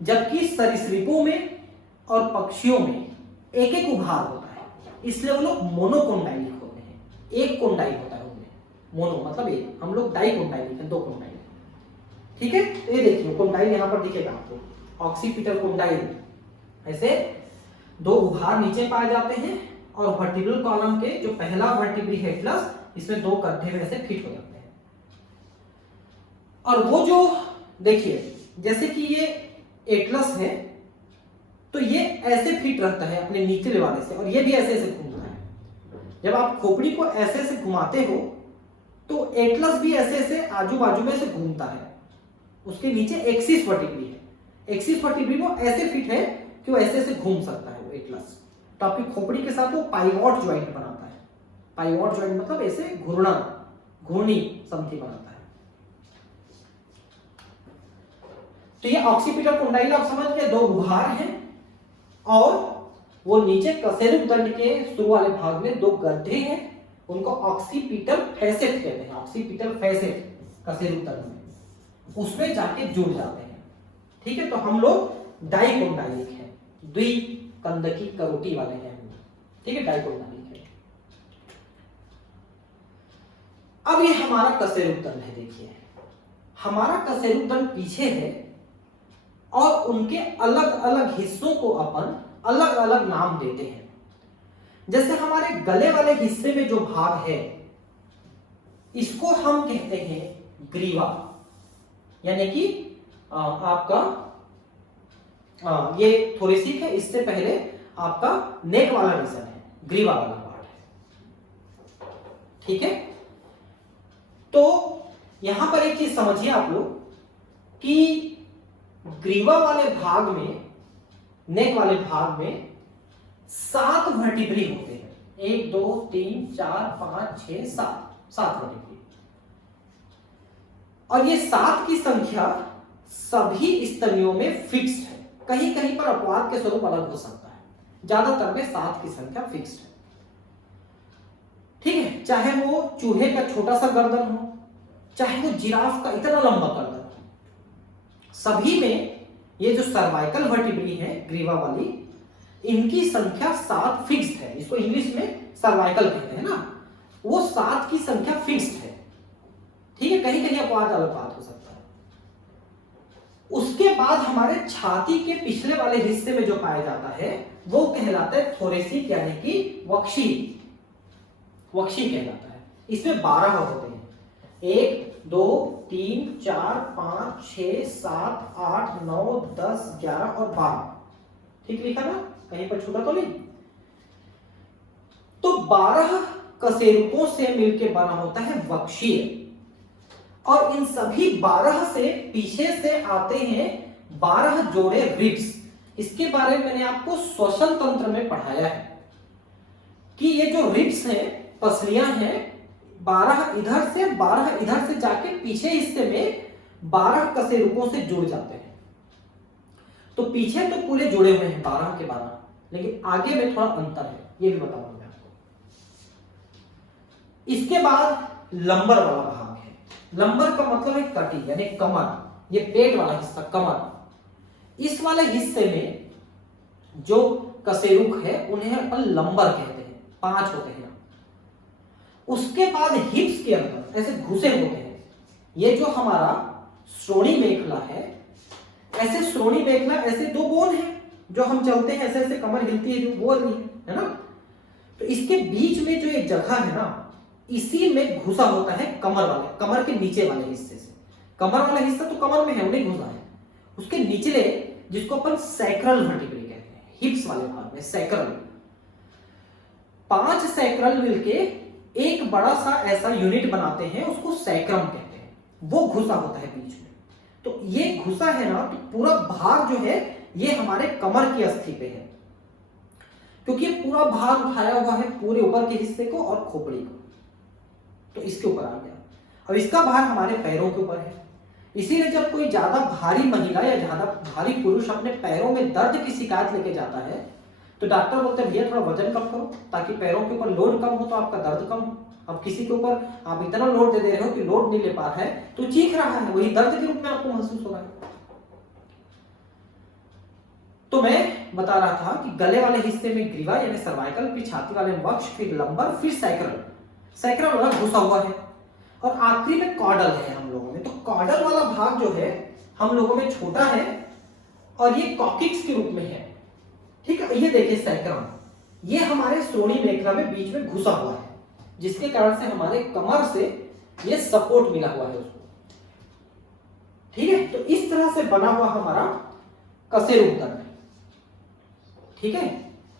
जबकि सरीसृपों में और पक्षियों में एक एक उभार होता है, इसलिए वो लोग मोनोकोंडाइलिक होते हैं, एक कोंडाइल होता है उनमें, मोनो मतलब एक, हम लोग डाइकोंडाइलिक हैं, 2 कोंडाइल, ठीक है। तो ये देखिए कोंडाइल यहां पर दिखेगा आपको, ऑक्सीपिटल कोंडाइल, ऐसे 2 उभार नीचे पाए जाते हैं और वर्टिब्रल कॉलम के जो पहला वर्टिब्री है एटलस, इसमें 2 गड्ढे में से फिट हो जाते हैं। और वो जो देखिए जैसे कि ये एटलस है, तो ये ऐसे फिट रहता है अपने निचले वाले से, और ये भी ऐसे ऐसे घूमता है। जब आप खोपड़ी को ऐसे ऐसे घुमाते हो तो एटलस भी ऐसे ऐसे आजू बाजू में से घूमता है। उसके नीचे एक्सिस वर्टिब्री है, एक्सिस वर्टिब्री वो ऐसे फिट है कि वो ऐसे ऐसे घूम सकता है वो एटलस। तो आपकी खोपड़ी के साथ वो पाइवॉट ज्वाइंट बनाता है। पाइवॉट ज्वाइंट मतलब ऐसे घूर्णन, घूर्णी संधि बनाता है। तो ये ऑक्सीपिटल कोंडाइल आप समझ गए, दो गुहार हैं और वो नीचे कशेरुक दंड के शुरू वाले भाग में दो गड्ढे हैं, उनको ऑक्सीपिटल फैसेट कहते हैं। ऑक्सीपिटल फैसेट कशेरुक दंड में, उसमें जाके जुड़ जाते हैं। ठीक है, तो हम लोग डाइकोंडाइलिक हैं, द्विकंदकी करोटी वाले हैं। ठीक है, डाइकोंडाइलिक है। अब ये हमारा कशेरुक दंड है। देखिए हमारा कशेरुक दंड पीछे है और उनके अलग अलग हिस्सों को अपन अलग अलग नाम देते हैं। जैसे हमारे गले वाले हिस्से में जो भाग है इसको हम कहते हैं ग्रीवा, यानी कि आपका ये थोरेसिक है, इससे पहले आपका नेक वाला रीजन है, ग्रीवा वाला पार्ट है। ठीक है, तो यहां पर एक चीज समझिए आप लोग कि ग्रीवा वाले भाग में, नेक वाले भाग में 7 वर्टिब्री होते हैं। 1 2 3 4 5 6 7 वर्टिब्री। और ये 7 की संख्या सभी स्तनियों में फिक्स्ड है। कहीं कहीं पर अपवाद के स्वरूप अलग हो सकता है, ज्यादातर में 7 की संख्या फिक्स्ड है। ठीक है, चाहे वो चूहे का छोटा सा गर्दन हो, चाहे वो जिराफ का इतना लंबा गर्दन हो, सभी में ये जो सर्वाइकल वर्टिब्री है ग्रीवा वाली, इनकी संख्या 7 फिक्स्ड है। इसको इंग्लिश में सर्वाइकल कहते हैं ना, वो 7 की संख्या फिक्स्ड है। ठीक है, कहीं कहीं अपवाद अलग बात हो सकता है। उसके बाद हमारे छाती के पिछले वाले हिस्से में जो पाया जाता है वो कहलाता है थोरेसिक, यानी कि वक्षी, वक्षी कहलाता है। इसमें 12 होते हैं, 1 2 3 4 5 6 7 8 9 10 11 और 12। ठीक लिखा ना, कहीं पर छूटा तो नहीं। तो 12 कशेरुकों से मिलकर बना होता है वक्षीय, और इन सभी 12 से पीछे से आते हैं 12 जोड़े रिब्स। इसके बारे में मैंने आपको श्वसन तंत्र में पढ़ाया है कि ये जो रिब्स हैं, पसलियां हैं, 12 इधर से 12 इधर से जाके पीछे हिस्से में 12 कशेरुकों से जुड़ जाते हैं। तो पीछे तो पूरे जुड़े हुए हैं 12 के 12, लेकिन आगे में थोड़ा अंतर है, ये भी बताऊंगा मैं आपको। इसके बाद लंबर वाला भाग है। लंबर का मतलब है कटी, यानी कमर, ये पेट वाला हिस्सा, कमर। इस वाले हिस्से में जो कशेरुक है उन्हें अपन लंबर कहते हैं, 5 होते हैं। उसके बाद हिप्स के अंदर ऐसे घुसे होते हैं, ये जो हमारा श्रोणी मेखला है, ऐसे श्रोणी मेखला, ऐसे 2 बोन है जो हम चलते हैं, ऐसे ऐसे कमर हिलती है, जो वो है ना। तो इसके बीच में जो एक जगह है ना, इसी में घुसा होता है कमर वाले, कमर के नीचे वाले हिस्से से। कमर वाला हिस्सा तो कमर में है, उन्हें घुसा है। उसके निचले, जिसको अपन सैक्रल वर्टिब्रे कहते हैं, हिप्स वाले भाग में सैक्रल, 5 सैक्रल मिलके एक बड़ा सा ऐसा यूनिट बनाते हैं, उसको सैक्रम कहते हैं। वो घुसा होता है बीच में। तो ये घुसा है ना, तो पूरा भाग जो है ये हमारे कमर की अस्थि पे है, क्योंकि ये पूरा भाग उठाया हुआ है पूरे ऊपर के हिस्से को और खोपड़ी को, तो इसके ऊपर आ गया। अब इसका भार हमारे पैरों के ऊपर है। इसीलिए जब कोई ज्यादा भारी महिला या ज्यादा भारी पुरुष अपने पैरों में दर्द की शिकायत लेके जाता है, तो डॉक्टर बोलते हैं भैया थोड़ा वजन कम करो, ताकि पैरों के ऊपर लोड कम हो तो आपका दर्द कम हो। अब किसी के ऊपर आप इतना लोड दे रहे हो कि लोड नहीं ले पा रहा है, तो चीख रहा है, वही दर्द के रूप में आपको महसूस हो रहा है। तो मैं बता रहा था कि गले वाले हिस्से में ग्रीवा यानी सर्वाइकल, फिर छाती वाले वक्ष, फिर लंबर, फिर सैक्रल, सैक्रल वाला घुसा हुआ है, और आखिरी में कॉर्डल है हम लोगों में। तो कॉर्डल वाला भाग जो है हम लोगों में छोटा है और ये कॉकिक्स के रूप में है। ठीक है, ये देखिए सैक्रम, ये हमारे श्रोणी मेखला में बीच में घुसा हुआ है, जिसके कारण से हमारे कमर से ये सपोर्ट मिला हुआ है उसको। ठीक है, तो इस तरह से बना हुआ हमारा कशेरुक दंड। ठीक है,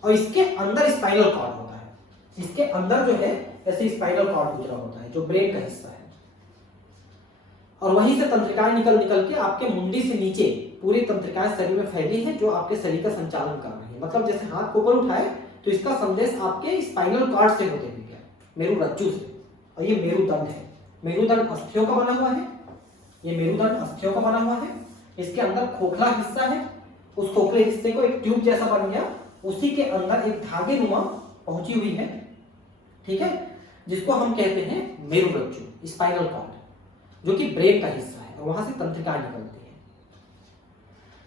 और इसके अंदर स्पाइनल कॉर्ड होता है, इसके अंदर जो है ऐसे स्पाइनल कॉर्ड गुजरा होता है जो ब्रेन का हिस्सा है, और वहीं से तंत्रिकाएं निकल के आपके मुंडी से नीचे पूरी तंत्रिकाएं शरीर में फैली है जो आपके शरीर का संचालन कर रही है। मतलब जैसे हाथ को ऊपर उठाए तो इसका संदेश आपके स्पाइनल कॉर्ड से होते हुए गया, मेरुरज्जु से। और ये मेरुदंड है, मेरुदंड अस्थियों का बना हुआ है, ये मेरुदंड अस्थियों का बना हुआ है। इसके अंदर खोखला हिस्सा है, उस खोखले हिस्से को एक ट्यूब जैसा बन गया, उसी के अंदर एक धागे नुमा पहुंची हुई है, ठीक है, जिसको हम कहते हैं मेरुरज्जु, स्पाइनल कॉर्ड, जो कि ब्रेन का हिस्सा है, और वहां से तंत्रिकाएं निकलती है।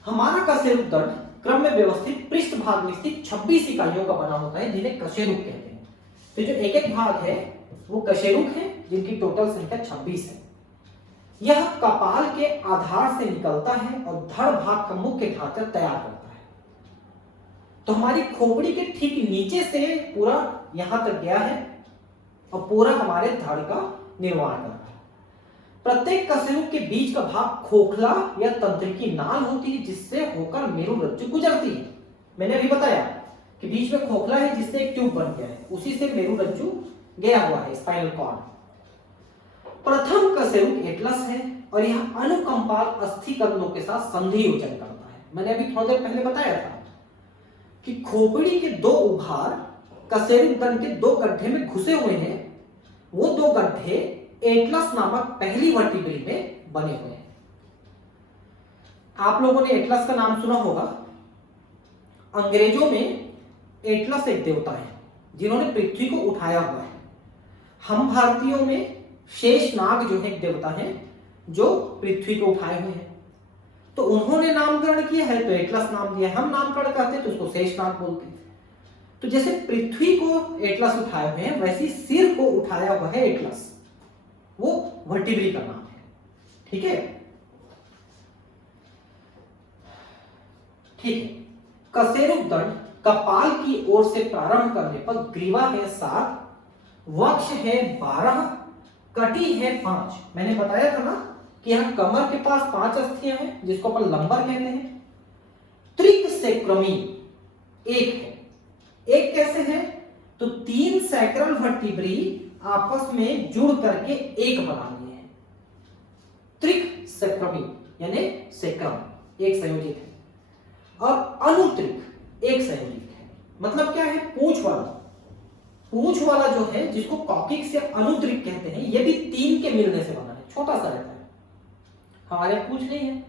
हमारा कशेरुकदंड क्रम में व्यवस्थित पृष्ठ भाग में स्थित 26 इकाइयों का बना होता है, जिन्हें कशेरुक कहते हैं। तो जो एक एक भाग है वो कशेरुक है, जिनकी टोटल संख्या 26 है। यह कपाल के आधार से निकलता है और धड़ भाग का मुख्य ढांचा तैयार करता है। तो हमारी खोपड़ी के ठीक नीचे से पूरा यहां तक गया है और पूरा हमारे धड़ का निर्माण कर रहा है। प्रत्येक कशेरुक के बीच का भाग खोखला या तंत्रिकी नाल होती है, जिससे होकर मेरुरज्जु गुजरती है। मैंने अभी बताया कि बीच में खोखला है जिससे एक ट्यूब बन गया है, उसी से मेरुरज्जु गया हुआ है, स्पाइनल कॉर्ड। प्रथम कशेरुक एटलस है और यह अनुकंपाल अस्थि कन्दों के साथ संधि योजन करता है। मैंने अभी थोड़ी देर पहले बताया था कि खोपड़ी के दो उभार कशेरुकदंड के दो गड्ढे में घुसे हुए हैं, वो दो गड्ढे एटलस नामक पहली वर्टिब्रे में बने हुए हैं। आप लोगों ने एटलस का नाम सुना होगा। अंग्रेजों में एटलस एक देवता है जिन्होंने पृथ्वी को उठाया हुआ है। हम भारतीयों में शेषनाग जो है एक देवता है जो पृथ्वी को उठाए हुए हैं। तो उन्होंने नामकरण किया है तो एटलस नाम दिया है, हम नामकरण करते हैं तो उसको शेषनाग बोलते हैं। तो जैसे पृथ्वी को एटलस उठाए हुए हैं, वैसे सिर को उठाया हुआ है एटलस, वो वर्टिब्री का नाम है, ठीक है। ठीक है, कशेरुकदंड कपाल की ओर से प्रारंभ करने पर ग्रीवा है 7, वक्ष है 12, कटी है 5। मैंने बताया था ना कि यहां कमर के पास 5 अस्थियां हैं जिसको अपन लंबर कहते हैं। त्रिक सेक्रमी 1 है। एक कैसे है? तो 3 सैक्रल वर्टिब्री आपस में जुड़ करके एक बना लिए हैं। त्रिक सेक्रमी यानी सेक्रम एक संयोजित है, और अनुत्रिक एक संयोजित है। मतलब क्या है? पूंछ वाला जो है जिसको कॉकिक्स या अनुत्रिक कहते हैं, ये भी 3 के मिलने से बना है, छोटा सा रहता है। हमारे पूंछ नहीं है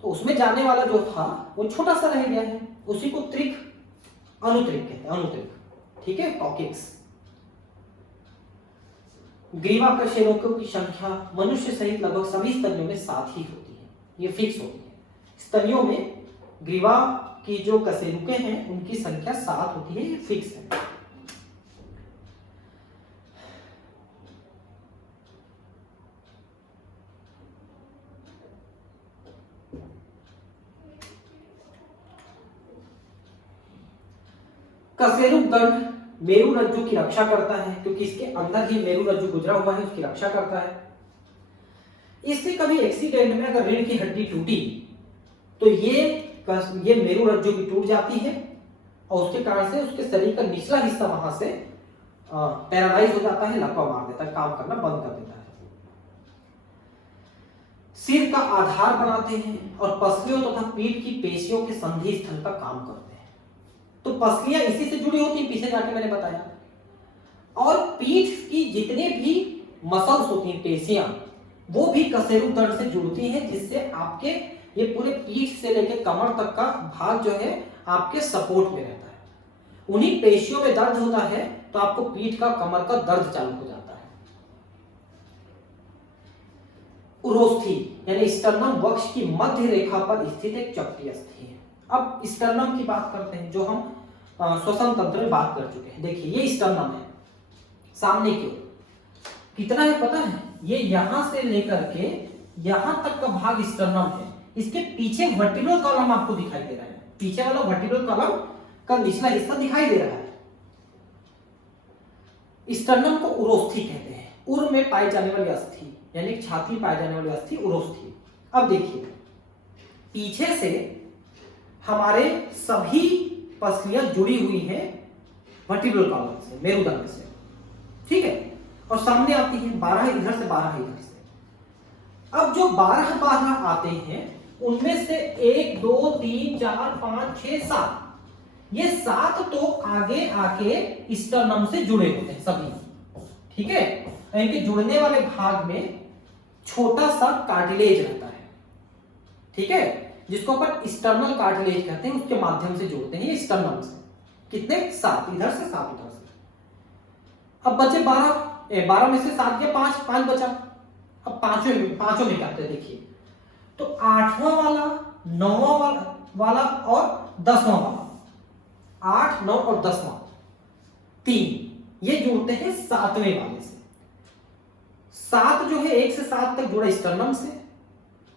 तो उसमें जाने वाला जो था वो छोटा सा रह गया है, उसी को त्रिक अनुत्रिक कहते हैं, अनुत्रिक, ठीक है, कॉकिक्स। ग्रीवा कशेरुकों की संख्या मनुष्य सहित लगभग सभी स्तनियों में 7 ही होती है, ये फिक्स होती है। स्तनियों में ग्रीवा की जो कशेरुकें हैं उनकी संख्या 7 होती है, ये फिक्स है। कशेरुकदंड मेरुरज्जु की रक्षा करता है क्योंकि इसके अंदर ही मेरुरज्जु गुजरा हुआ है, उसकी रक्षा करता है। इससे कभी एक्सीडेंट में अगर रीढ़ की हड्डी टूटी तो ये मेरुरज्जु भी टूट जाती है और उसके कारण से उसके शरीर का निचला हिस्सा वहां से पैरालाइज हो जाता है, लकवा मार देता है, काम करना बंद कर देता है। सिर का आधार बनाते हैं और पसलियों तथा पीठ की पेशियों के संधि स्थल का काम करते हैं। तो पसलियां इसी से जुड़ी होती हैं, पीछे जाके मैंने बताया। और पीठ की जितने भी मसल्स होती हैं, पेशियां, वो भी कशेरुकदंड से जुड़ती हैं, जिससे आपके ये पूरे पीठ से लेकर कमर तक का भाग जो है आपके सपोर्ट में रहता है। उन्हीं पेशियों में दर्द होता है तो आपको पीठ का, कमर का दर्द चालू हो जाता है। उरोस्थी यानी स्टर्नम वक्ष की मध्य रेखा पर स्थित एक चपटी अस्थि है। अब स्टर्नम की बात करते हैं, जो हम श्वसन तंत्र में बात कर चुके हैं। देखिए ये स्टर्नम है, सामने की ओर कितना है पता है? ये यहां से लेकर के यहां तक का भाग स्टर्नम है। इसके पीछे वर्टिब्रल कॉलम आपको दिखाई दे रहा है, पीछे वाला वर्टिब्रल कॉलम का निचला हिस्सा दिखाई दे रहा है। स्टर्नम को उरोस्थी कहते हैं। उर में पाई जाने वाली अस्थि यानी छाती पाई जाने वाली अस्थि उरोस्थी। अब देखिए पीछे से हमारे सभी पसलियां जुड़ी हुई हैं वर्टिब्रल कॉलम से, मेरुदंड से, ठीक है। और सामने आती है 12 इधर से 12 इधर से। अब जो 12 आते हैं उनमें से 1 2 3 4 5 6 7, ये 7 तो आगे आके स्टर्नम से जुड़े होते हैं सभी, ठीक है। इनके जुड़ने वाले भाग में छोटा सा कार्टिलेज रहता है, ठीक है, जिसको अपन स्टर्नल कार्टिलेज कहते हैं, उसके माध्यम से जोड़ते हैं ये स्टर्नम से। कितने? 7 इधर से 7 उधर से। अब बचे 12 में से 7 के 5 बचा। अब पांचों में करते हैं, देखिए तो 8वां वाला, 9वां वाला और 10वां वाला, 8 9 और 10वां 3 ये जुड़ते हैं 7वें वाले से। 7 जो है 1 से 7 तक जुड़े स्टर्नम से,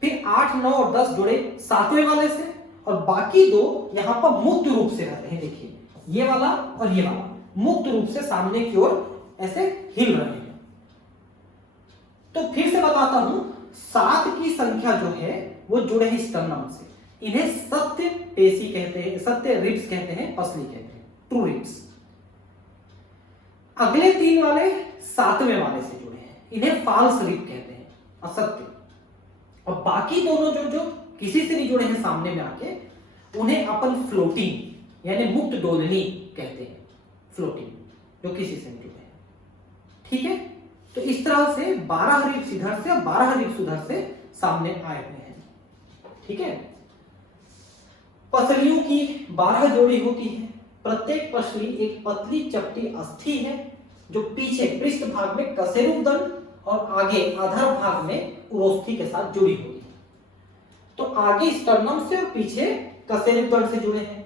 फिर 8 9 और 10 जुड़े 7वें वाले से, और बाकी 2 यहां पर मुक्त रूप से रहते हैं। देखिए ये वाला और ये वाला मुक्त रूप से सामने की ओर ऐसे हिल रहे हैं। तो फिर से बताता हूं, 7 की संख्या जो है वो जुड़े हैं स्टर्नम से। इन्हें सत्य पेशी कहते हैं, सत्य रिब्स कहते हैं, पसली कहते हैं, ट्रू रिब्स। अगले 3 वाले 7वें वाले से जुड़े हैं, इन्हें फॉल्स रिब कहते हैं, असत्य। और बाकी दोनों जो किसी से नहीं जुड़े हैं सामने में आके, उन्हें अपन फ्लोटिंग यानी मुक्त डोलनी कहते हैं, फ्लोटिंग, जो किसी से नहीं जुड़े हैं, ठीक है। तो इस तरह से 12 रिब्स इधर से और 12 रिब्स उधर से सामने आए हुए हैं, ठीक है। पसलियों की 12 जोड़ी होती है। प्रत्येक पसली एक पतली चपटी अस्थि है जो पीछे पृष्ठ भाग में कशेरुकदंड और आगे अधर भाग में उरोस्थि के साथ जुड़ी हुई है। तो आगे स्टर्नम से और पीछे कशेरुकदंड से जुड़े हैं।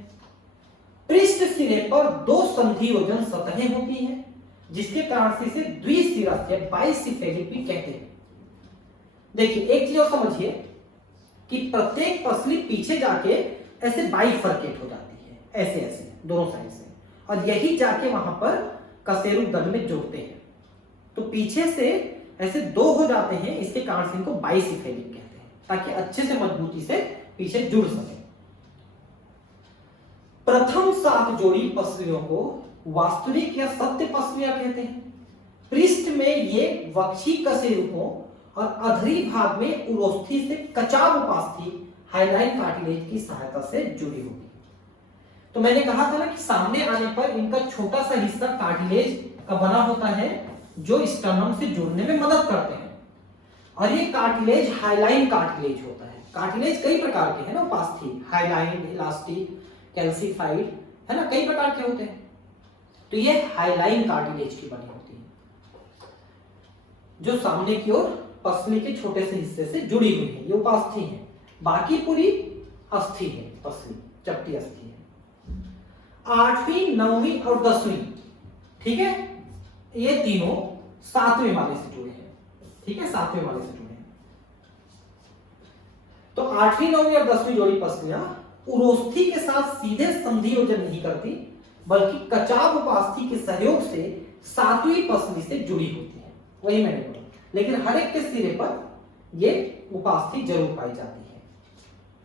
पृष्ठ सिरे पर 2 संधियोजन सतहें होती हैं, जिसके कारण से इसे द्विशिरस या बाइसिफेलिक भी कहते हैं। देखिए एक चीज और समझिए कि प्रत्येक पसली पीछे जाके ऐसे बाइफरकेट हो जाती है, ऐसे ऐसे दोनों साइड से, और यही जाके वहां पर कशेरुकदंड में जुड़ते हैं। तो पीछे से ऐसे 2 हो जाते हैं, इसके कारण से इनको बाइसिफेलिक कहते हैं, ताकि अच्छे से मजबूती से पीछे जुड़ सके। प्रथम 7 जोड़ी पसलियों को वास्तविक या सत्य पसलियां कहते हैं। पृष्ठ में ये वक्षी कशेरुकों और अधरी भाग में उरोस्थि से कचाव उपास्थि हाइलाइन कार्टिलेज की सहायता से जुड़ी होगी। तो मैंने कहा था ना कि सामने आने पर इनका छोटा सा हिस्सा कार्टिलेज का बना होता है, जो स्टर्नम से जुड़ने में मदद करते हैं, और ये कार्टिलेज हाइलाइन कार्टिलेज होता है। कार्टिलेज कई प्रकार के हैं ना, उपास्थि, हाइलाइन, इलास्टिक, कैल्सिफाइड, है ना, कई प्रकार के होते हैं। तो ये हाइलाइन कार्टिलेज की बनी होती है, जो सामने की ओर पसली के छोटे से हिस्से से जुड़ी हुई है, ये उपास्थि है। बाकी पूरी अस्थि है, पसली चपटी अस्थि है। 8वीं 9वीं और 10वीं, ठीक है, ये तीनों 7वें वाले से जुड़े हैं, ठीक है, 7वें वाले से जुड़े हैं। तो 8वीं 9वीं और 10वीं जोड़ी पसलियां उरोस्थि के साथ सीधे संधियोजन नहीं करती, बल्कि कचाव उपास्थि के सहयोग से 7वीं पसली से जुड़ी होती है, वही मैंने बोला। लेकिन हर एक के सिरे पर ये उपास्थि जरूर पाई जाती है।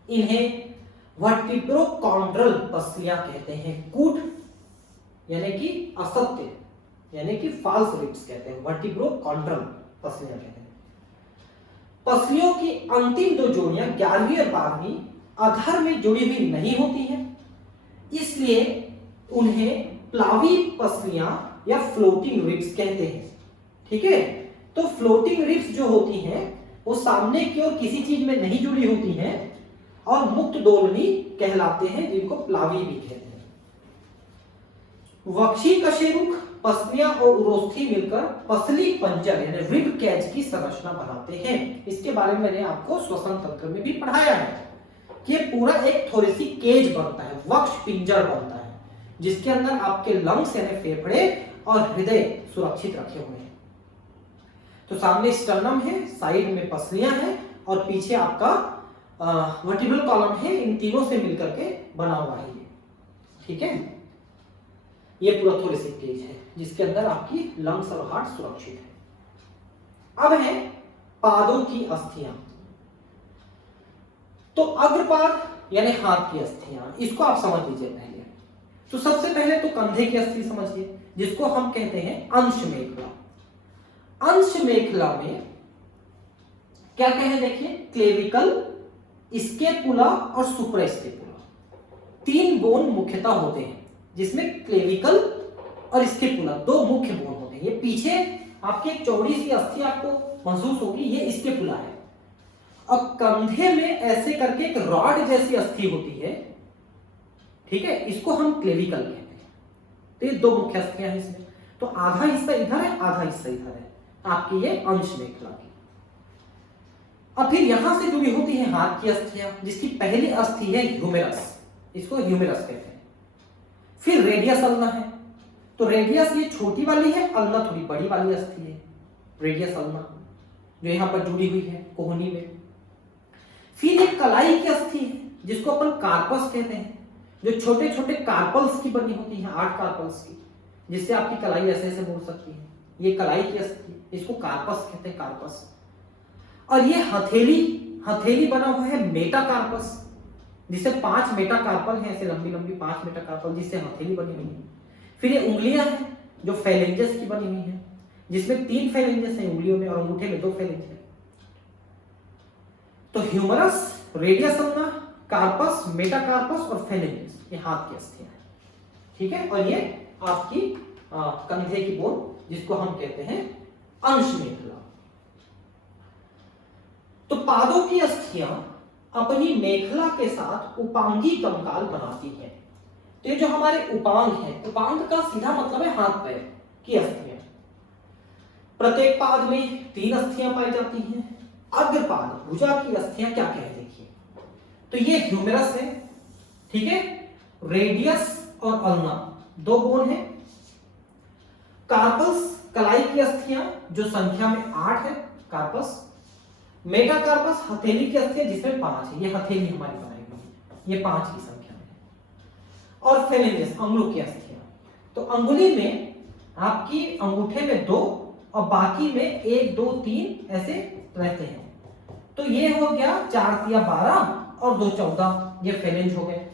इन्हें वर्टिब्रोकॉन्ड्रल पसलियां कहते हैं। कूट यानी कि असत्य, यानी कि फॉल्स रिब्स कहते हैं, वर्टिब्रोकॉन्ड्रल पसलियां कहते हैं। पसलियों की अंतिम 2 जोड़ियां 11वीं और 12वीं अधर में जुड़ी हुई नहीं होती है, इसलिए उन्हें प्लावी पसलियां या फ्लोटिंग रिब्स कहते हैं, ठीक है। तो फ्लोटिंग रिब्स जो होती हैं वो सामने की ओर किसी चीज में नहीं जुड़ी होती हैं और मुक्त डोलनी कहलाते हैं, जिनको प्लावी भी कहते हैं। वक्षी कशेरुक, पसलियां और उरोस्थि मिलकर पसली पंजर यानी रिब कैच की संरचना बनाते हैं। इसके बारे में मैंने आपको श्वसन तंत्र में भी पढ़ाया है कि ये पूरा एक थोरेसिक केज बनता है, वक्ष पिंजर बनता है, जिसके अंदर आपके लंग्स यानी फेफड़े और हृदय सुरक्षित रखे हुए हैं। तो सामने स्टर्नम है, साइड में पसलियां हैं और पीछे आपका वर्टिब्रल कॉलम है। इन तीनों से मिलकर के बना हुआ है ये, ठीक है। ये पूरा थोरेसिक केज है जिसके अंदर आपकी लंग्स और हार्ट सुरक्षित है। अब है पादों की अस्थियां। तो अग्रपाद यानी हाथ की अस्थियां, इसको आप समझ लीजिए पहले। तो सबसे पहले तो कंधे की अस्थि समझिए, जिसको हम कहते हैं अंश मेखला। अंश मेखला में क्या क्या है देखिए, क्लेविकल, स्केपुला और सुप्रास्केपुला, 3 बोन मुख्यतः होते हैं, जिसमें क्लेविकल और स्केपुला 2 मुख्य बोन होते हैं। ये पीछे आपकी एक चौड़ी सी अस्थि आपको महसूस होगी, ये स्केपुला है। और कंधे में ऐसे करके एक रॉड जैसी अस्थि होती है, ठीक है, इसको हम क्लेविकल कहते हैं। तो ये 2 मुख्य अस्थियां हैं इसमें। तो आधा हिस्सा इधर है, आधा हिस्सा इधर है, आपकी ये अंश मेखला की। अब फिर यहां से जुड़ी होती है हाथ की अस्थियां, जिसकी पहली अस्थि है ह्यूमेरस, इसको ह्यूमेरस कहते हैं। फिर रेडियस अल्ना है, तो रेडियस ये छोटी वाली है, अल्ना थोड़ी बड़ी वाली अस्थि है, रेडियस अल्ना, जो यहां पर जुड़ी हुई है कोहनी में। फिर एक कलाई की अस्थि है, जिसको अपन कार्पस कहते हैं, जो छोटे छोटे कार्पल्स की बनी होती है, 8 कार्पल्स की, जिससे आपकी कलाई ऐसे ऐसे मुड़ सकती है। ये कलाई की अस्थि, इसको कार्पस कहते हैं, कार्पस। और ये हथेली बना हुआ है मेटाकार्पस, जिसे 5 मेटाकार्पल हैं, ऐसे लंबी लंबी 5 मेटाकार्पल, जिससे हथेली बनी हुई है। फिर ये उंगलियां हैं, जो फेलेंजेस की बनी हुई है, जिसमें 3 फेलेंजेस हैं उंगलियों में, और अंगूठे में 2 फेलेंज है। तो humerus, radius ulna, carpus, metacarpus और फेलेंजेस, ये हाथ की अस्थियां हैं, ठीक है। और ये आपकी कंधे की बोन, जिसको हम कहते हैं अंश मेखला। तो पादों की अस्थियां अपनी मेखला के साथ उपांगी कंकाल बनाती हैं। तो ये जो हमारे उपांग है, उपांग का सीधा मतलब है हाथ पैर की अस्थियां। प्रत्येक पाद में 3 अस्थियां पाई जाती हैं। अग्रपाद, भुजा की अस्थियां क्या क्या है देखिए, तो ये ह्यूमेरस है, ठीक है, रेडियस और अल्ना 2 बोन है। कार्पस, कलाई की अस्थियां, जो संख्या में 8 है, कार्पस। मेटाकार्पस, हथेली की अस्थियां, जिसमें 5 है, ये हथेली हमारी बनाई हुई है, ये 5 की संख्या में है। और फेलेंजेस, अंगुलों की अस्थियां, तो अंगुली में आपकी अंगूठे में 2 और बाकी में 1 2 3 ऐसे रहते हैं। तो ये हो गया 4 या 12 और 2 14, ये फेलेंज हो गए,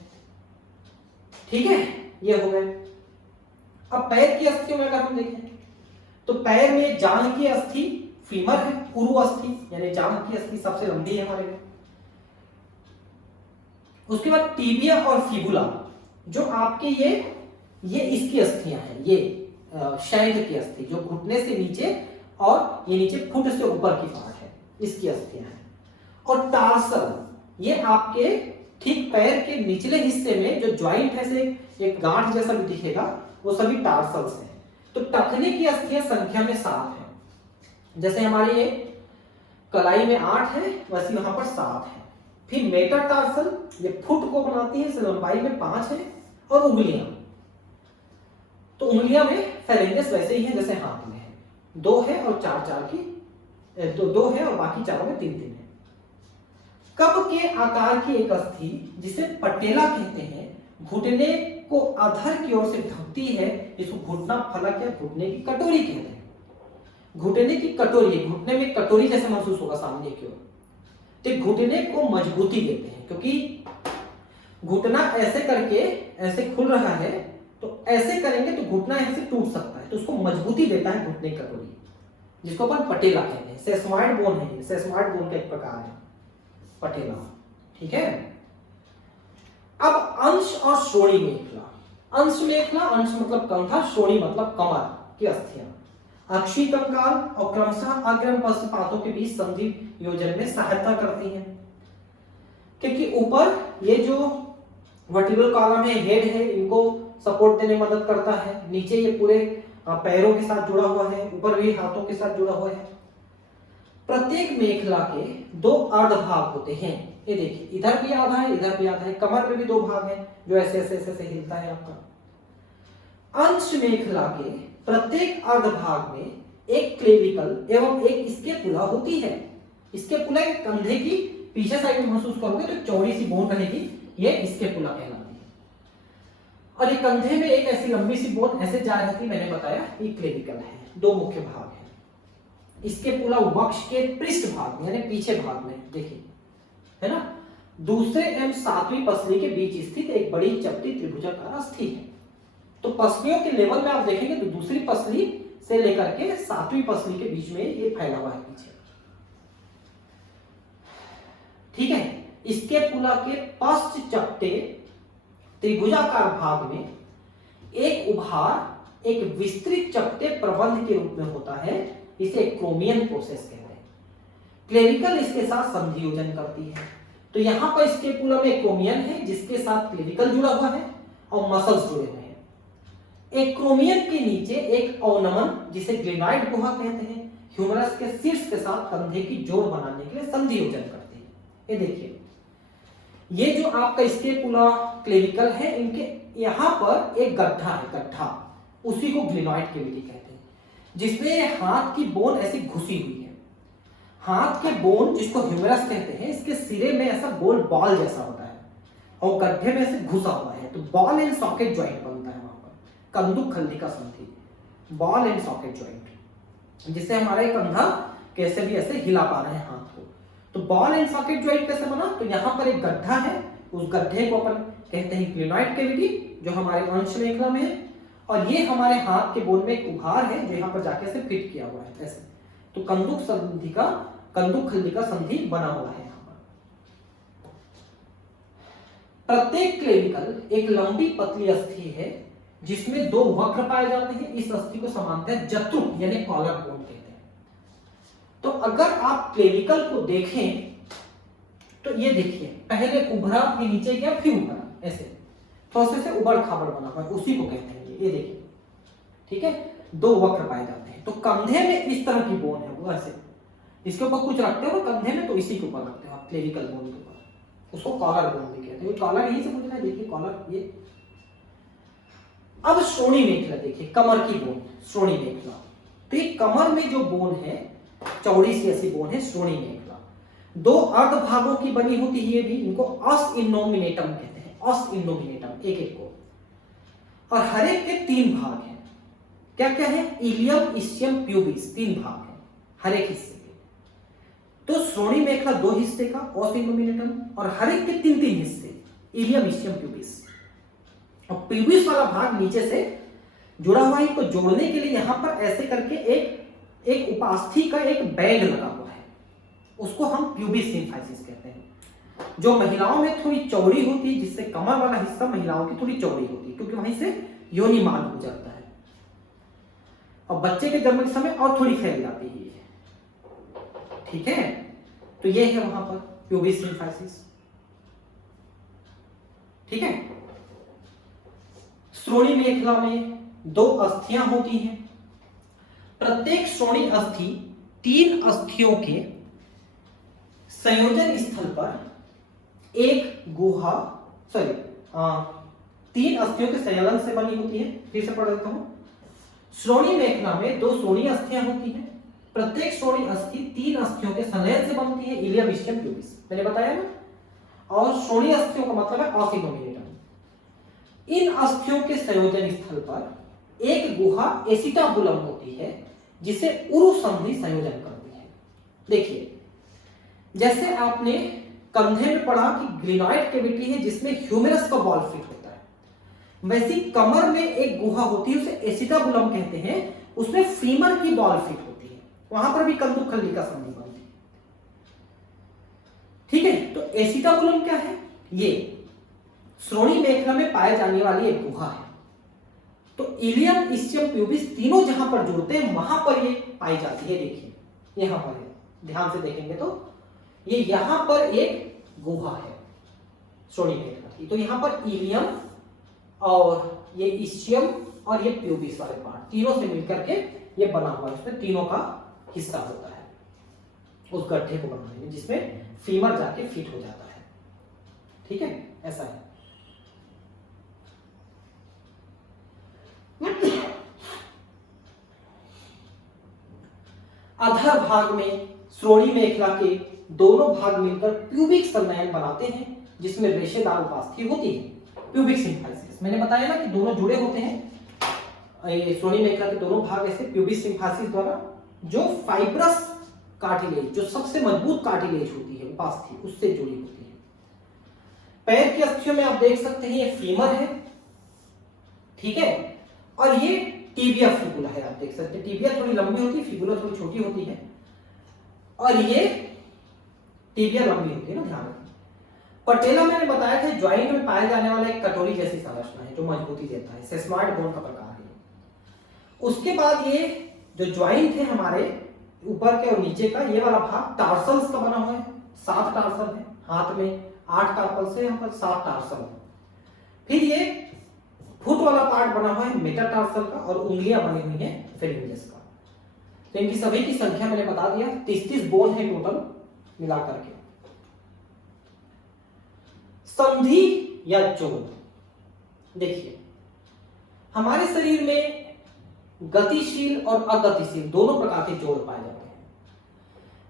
ठीक है, ये हो गए। अब पैर की अस्थियों में अगर हम देखें, तो पैर में जांघ की अस्थि फीमर है, उरु अस्थि, यानी जांघ की अस्थि सबसे लंबी है हमारे में। उसके बाद टीबिया और फिबुला, जो आपके ये इसकी अस्थियां हैं, ये शैंक की अस्थि, जो घुटने से नीचे और ये नीचे फुट से ऊपर की पार्ट है, इसकी अस्थियां हैं। और टार्सल, ये आपके ठीक पैर के निचले हिस्से में जो ज्वाइंट है, से एक गांठ जैसा भी दिखेगा, वो सभी टार्सल्स हैं। तो टखने की अस्थियां संख्या में 7 है, जैसे हमारी ये कलाई में 8 है, वैसे यहां पर 7 है। फिर मेटाटार्सल, ये फुट को बनाती है, इस लंबाई में 5 है। और उंगलियां, तो उंगलियां में फेलेंजेस वैसे ही है जैसे हाथ में है, 2 है और 4 की, 2 है और बाकी चारों में 3 है। कब के आकार की एक अस्थि, जिसे पटेला कहते हैं, घुटने को अधर की ओर से ढकती है, इसको घुटना फलक या घुटने की कटोरी कहते हैं। घुटने की कटोरी, घुटने में कटोरी जैसे महसूस होगा सामने की ओर, तो घुटने को मजबूती देते हैं, क्योंकि घुटना ऐसे करके ऐसे खुल रहा है, तो ऐसे करेंगे तो घुटना यहां से टूट सकता है, तो उसको मजबूती देता है घुटने की कटोरी, जिसको अपन पटेला कहते हैं। सेसमॉइड बोन है, सेसमॉइड बोन का एक प्रकार है पटेला, ठीक है। अब अंश और श्रोणी मेखला। अंश मेखला, अंश मतलब कंधा, श्रोणी मतलब कमर की अस्थियां अक्षीय कंकाल और क्रमशः अग्र पश्चपातों के बीच संधि योजन में सहायता करती हैं, क्योंकि ऊपर ये जो वर्टिब्रल कॉलम है, हेड है, इनको सपोर्ट देने में मदद करता है। नीचे ये पूरे पैरों के साथ जुड़ा हुआ है, ऊपर भी हाथों के साथ जुड़ा हुआ है। प्रत्येक मेखला के 2 अर्ध भाग होते हैं, ये देखिए, इधर भी आधा है, इधर भी आधा है। कमर में भी 2 भाग हैं, जो ऐसे ऐसे ऐसे हिलता है आपका। अंश मेखला के प्रत्येक अर्ध भाग में एक क्लेविकल एवं एक स्केपुला होती है। स्केपुला कंधे की पीछे साइड में महसूस करोगे तो चौड़ी सी बोन रहेगी, ये स्केपुला कहलाती है। और ये कंधे में एक ऐसी लंबी सी बोन ऐसे जा रही थी, मैंने बताया, ये क्लेविकल है। 2 मुख्य भाग है। स्केपुला वक्ष के पृष्ठ भाग में, यानी पीछे भाग में, देखिए, है ना, दूसरे एवं सातवीं पसली के बीच स्थित एक बड़ी चपटी त्रिभुजाकार अस्थि है। तो पसलियों के लेवल में आप देखेंगे तो दूसरी पसली से लेकर के सातवीं पसली के बीच में ये फैला हुआ है पीछे। ठीक है, इसके पुला के पश्च चपटे त्रिभुजाकार भाग में एक उभार एक विस्तृत चपटे प्रबंध के रूप में होता है। इसे क्रोमियन प्रोसेस कहते हैं। क्लेविकल इसके साथ संधि योजन करती है। तो यहां पर इसके पुला में क्रोमियन है जिसके साथ क्लेविकल जुड़ा हुआ है और मसल्स जुड़े हुए हैं। एक क्रोमियन के नीचे एक अवनमन जिसे ग्लिनॉइड गुहा कहते हैं ह्यूमरस के शीर्ष के साथ कंधे की जोड़ बनाने के लिए संधि योजन करती है। ये देखिए, ये जो आपका स्केपुला क्लेविकल है, इनके यहां पर एक गड्ढा है, गड्ढा, उसी को ग्लिनॉइड कैविटी कहते हैं, जिसमें हाथ की बोन ऐसी घुसी हुई है। हाथ के बोन जिसको ह्यूमरस कहते हैं, इसके सिरे में ऐसा गोल बॉल जैसा होता है और गड्ढे में ऐसे घुसा हुआ है। तो बॉल एंड सॉकेट ज्वाइंट बनता है वहां पर, कंदुक खल्ली का संधि, बॉल एंड सॉकेट ज्वाइंट, जिससे हमारा कंधा कैसे भी ऐसे हिला पा रहे हैं हाथ को। तो बॉल एंड सॉकेट ज्वाइंट कैसे बना? तो यहाँ पर एक गड्ढा है, उस गड्ढे को अपन कहते हैं क्लिनॉइड कैविटी, जो हमारे अंश मेखला में है, और ये हमारे हाथ के बोन में एक उभार है जो यहाँ पर जाके से फिट किया हुआ है ऐसे। तो कंदुक संधि का, कंदुक खल्ली का संधि बना हुआ है यहाँ पर। प्रत्येक क्लेविकल एक लंबी पतली अस्थि है जिसमें दो वक्र पाए जाते हैं। इस अस्थि को समानतः जत्रुक यानी कॉलर बोन कहते हैं। तो अगर आप क्लेविकल को देखें तो ये देखिए, पहले उभरा फिर नीचे गया फिर उभरा, ऐसे थोड़े से उबड़ खाबड़ बना हुआ है, उसी को कहते हैं ये देखिए। ठीक है, दो वक्र पाए जाते हैं। तो कंधे में इस तरह की बोन है, वो ऐसे इसके ऊपर कुछ रखते हो कंधे में, तो इसी के ऊपर रखते हो आप क्लेविकल बोन के ऊपर, उसको कॉलर बोन भी कहते हैं। कॉलर यही समझना है, देखिए कॉलर ये। अब श्रोणी मेखला देखिए, कमर की बोन, श्रोणी मेखला। तो ये कमर में जो बोन है, चौड़ी सी ऐसी बोन है, श्रोणी मेखला। दो अर्ध भागों की बनी होती है ये भी, इनको अस इनोमिनेटम कहते हैं, अस इनोमिनेटम, एक एक को। और हर एक के तीन भाग हैं। क्या क्या है? इलियम, इस्चियम, प्यूबिस, तीन भाग हैं हर एक हिस्से के। तो श्रोणी मेखला दो हिस्से का, अस इनोमिनेटम, और हर एक के तीन तीन हिस्से, इलियम, इस्चियम, प्यूबिस। और प्यूबिस वाला भाग नीचे से जुड़ा हुआ है, को जोड़ने के लिए यहां पर ऐसे करके एक उपास्थि का एक बैंड लगा हुआ है, उसको हम प्यूबिस सिम्फाइसिस कहते हैं। जो महिलाओं में थोड़ी चौड़ी होती है, जिससे कमर वाला हिस्सा महिलाओं की थोड़ी चौड़ी होती है, क्योंकि वहीं से योनि मार्ग गुजरता है, और बच्चे के जन्म के समय और थोड़ी फैल जाती है। ठीक है, तो ये है वहां पर प्यूबिस सिम्फाइसिस। ठीक है, श्रोणी मेखला में दो अस्थियां होती हैं। प्रत्येक श्रोणी अस्थि तीन अस्थियों के संयोजन स्थल पर एक गुहा, तीन अस्थियों के संयोजन से बनी होती है। फिर से पढ़ देता हूं। श्रोणी मेखला में दो श्रोणी अस्थियां होती हैं। प्रत्येक श्रोणी अस्थि तीन अस्थियों के संलयन से बनती है, इलियम, इस्चियम, प्यूबिस, मैंने बताया ना। और श्रोणी अस्थियों का मतलब है अस इनोमिनेटम। इन अस्थियों के संयोजन स्थल पर एक गुहा एसिटाबुलम होती है, जिसे उरु संधि संयोजन करती है। देखिए, जैसे आपने कंधे में पढ़ा कि ग्लिनॉइड कैविटी है जिसमें ह्यूमरस का बॉल फिट होता है, वैसी कमर में एक गुहा होती है, उसे एसिटाबुलम कहते हैं, उसमें फीमर की बॉल फिट होती है, वहां पर भी कंदुक खल्ली का संधि बनती है। ठीक है, तो एसिटाबुलम क्या है? ये श्रोणी मेखला में पाए जाने वाली एक गुहा है। तो इलियम, इस्चियम, प्यूबिस तीनों जहां पर जुड़ते हैं वहां पर ये पाई जाती है। देखिए यहां पर है, ध्यान से देखेंगे तो ये यहां पर एक गुहा है श्रोणी मेखला की। तो यहां पर इलियम और ये इस्चियम और ये प्यूबिस वाले पार्ट तीनों से मिलकर के ये बना हुआ है, इसमें तीनों का हिस्सा होता है उस गड्ढे को बनाने में, जिसमें फीमर जाके फिट हो जाता है। ठीक है, ऐसा है। अधर भाग में श्रोणी मेखला के दोनों भाग मिलकर प्यूबिक संलयन बनाते हैं, जिसमें रेशेदार उपास्थि होती है, प्यूबिक सिम्फाइसिस। मैंने बताया ना कि दोनों जुड़े होते हैं। श्रोणी मेखला के दोनों भाग ऐसे प्यूबिक सिम्फाइसिस द्वारा, जो फाइब्रस कार्टिलेज, जो सबसे मजबूत कार्टिलेज होती है उपास्थि, उससे जुड़ी होती है। पैर की अस्थियों में आप देख सकते हैं ये फीमर है, ठीक है, और ये टिबिया फिबुला है। आप देख सकते हैं टिबिया थोड़ी लंबी होती है, फिबुला थोड़ी छोटी होती है, और ये टिबिया लंबी होती है ना, ध्यान रखिए। पटेला मैंने बताया था ज्वाइंट में पाया जाने वाला एक कटोरी जैसी संरचना है जो मजबूती देता है, सेस्मॉइड बोन का प्रकार है। उसके बाद ये जो ज्वाइंट है हमारे ऊपर के और नीचे का, ये वाला भाग टार्सल्स का बना हुआ है, 7 टार्सल है, हाथ में 8 टार्सल से यहाँ पर 7 टार्सल है। फिर ये फुट वाला पार्ट बना हुआ है मेटाटार्सल का, और उंगलियां बनी हुई है फेरिंजेस का। तो इनकी सभी की संख्या मैंने बता दिया, 33 बोन है टोटल मिलाकर के। संधि या जोड़, देखिए हमारे शरीर में गतिशील और अगतिशील दोनों प्रकार के जोड़ पाए जाते हैं।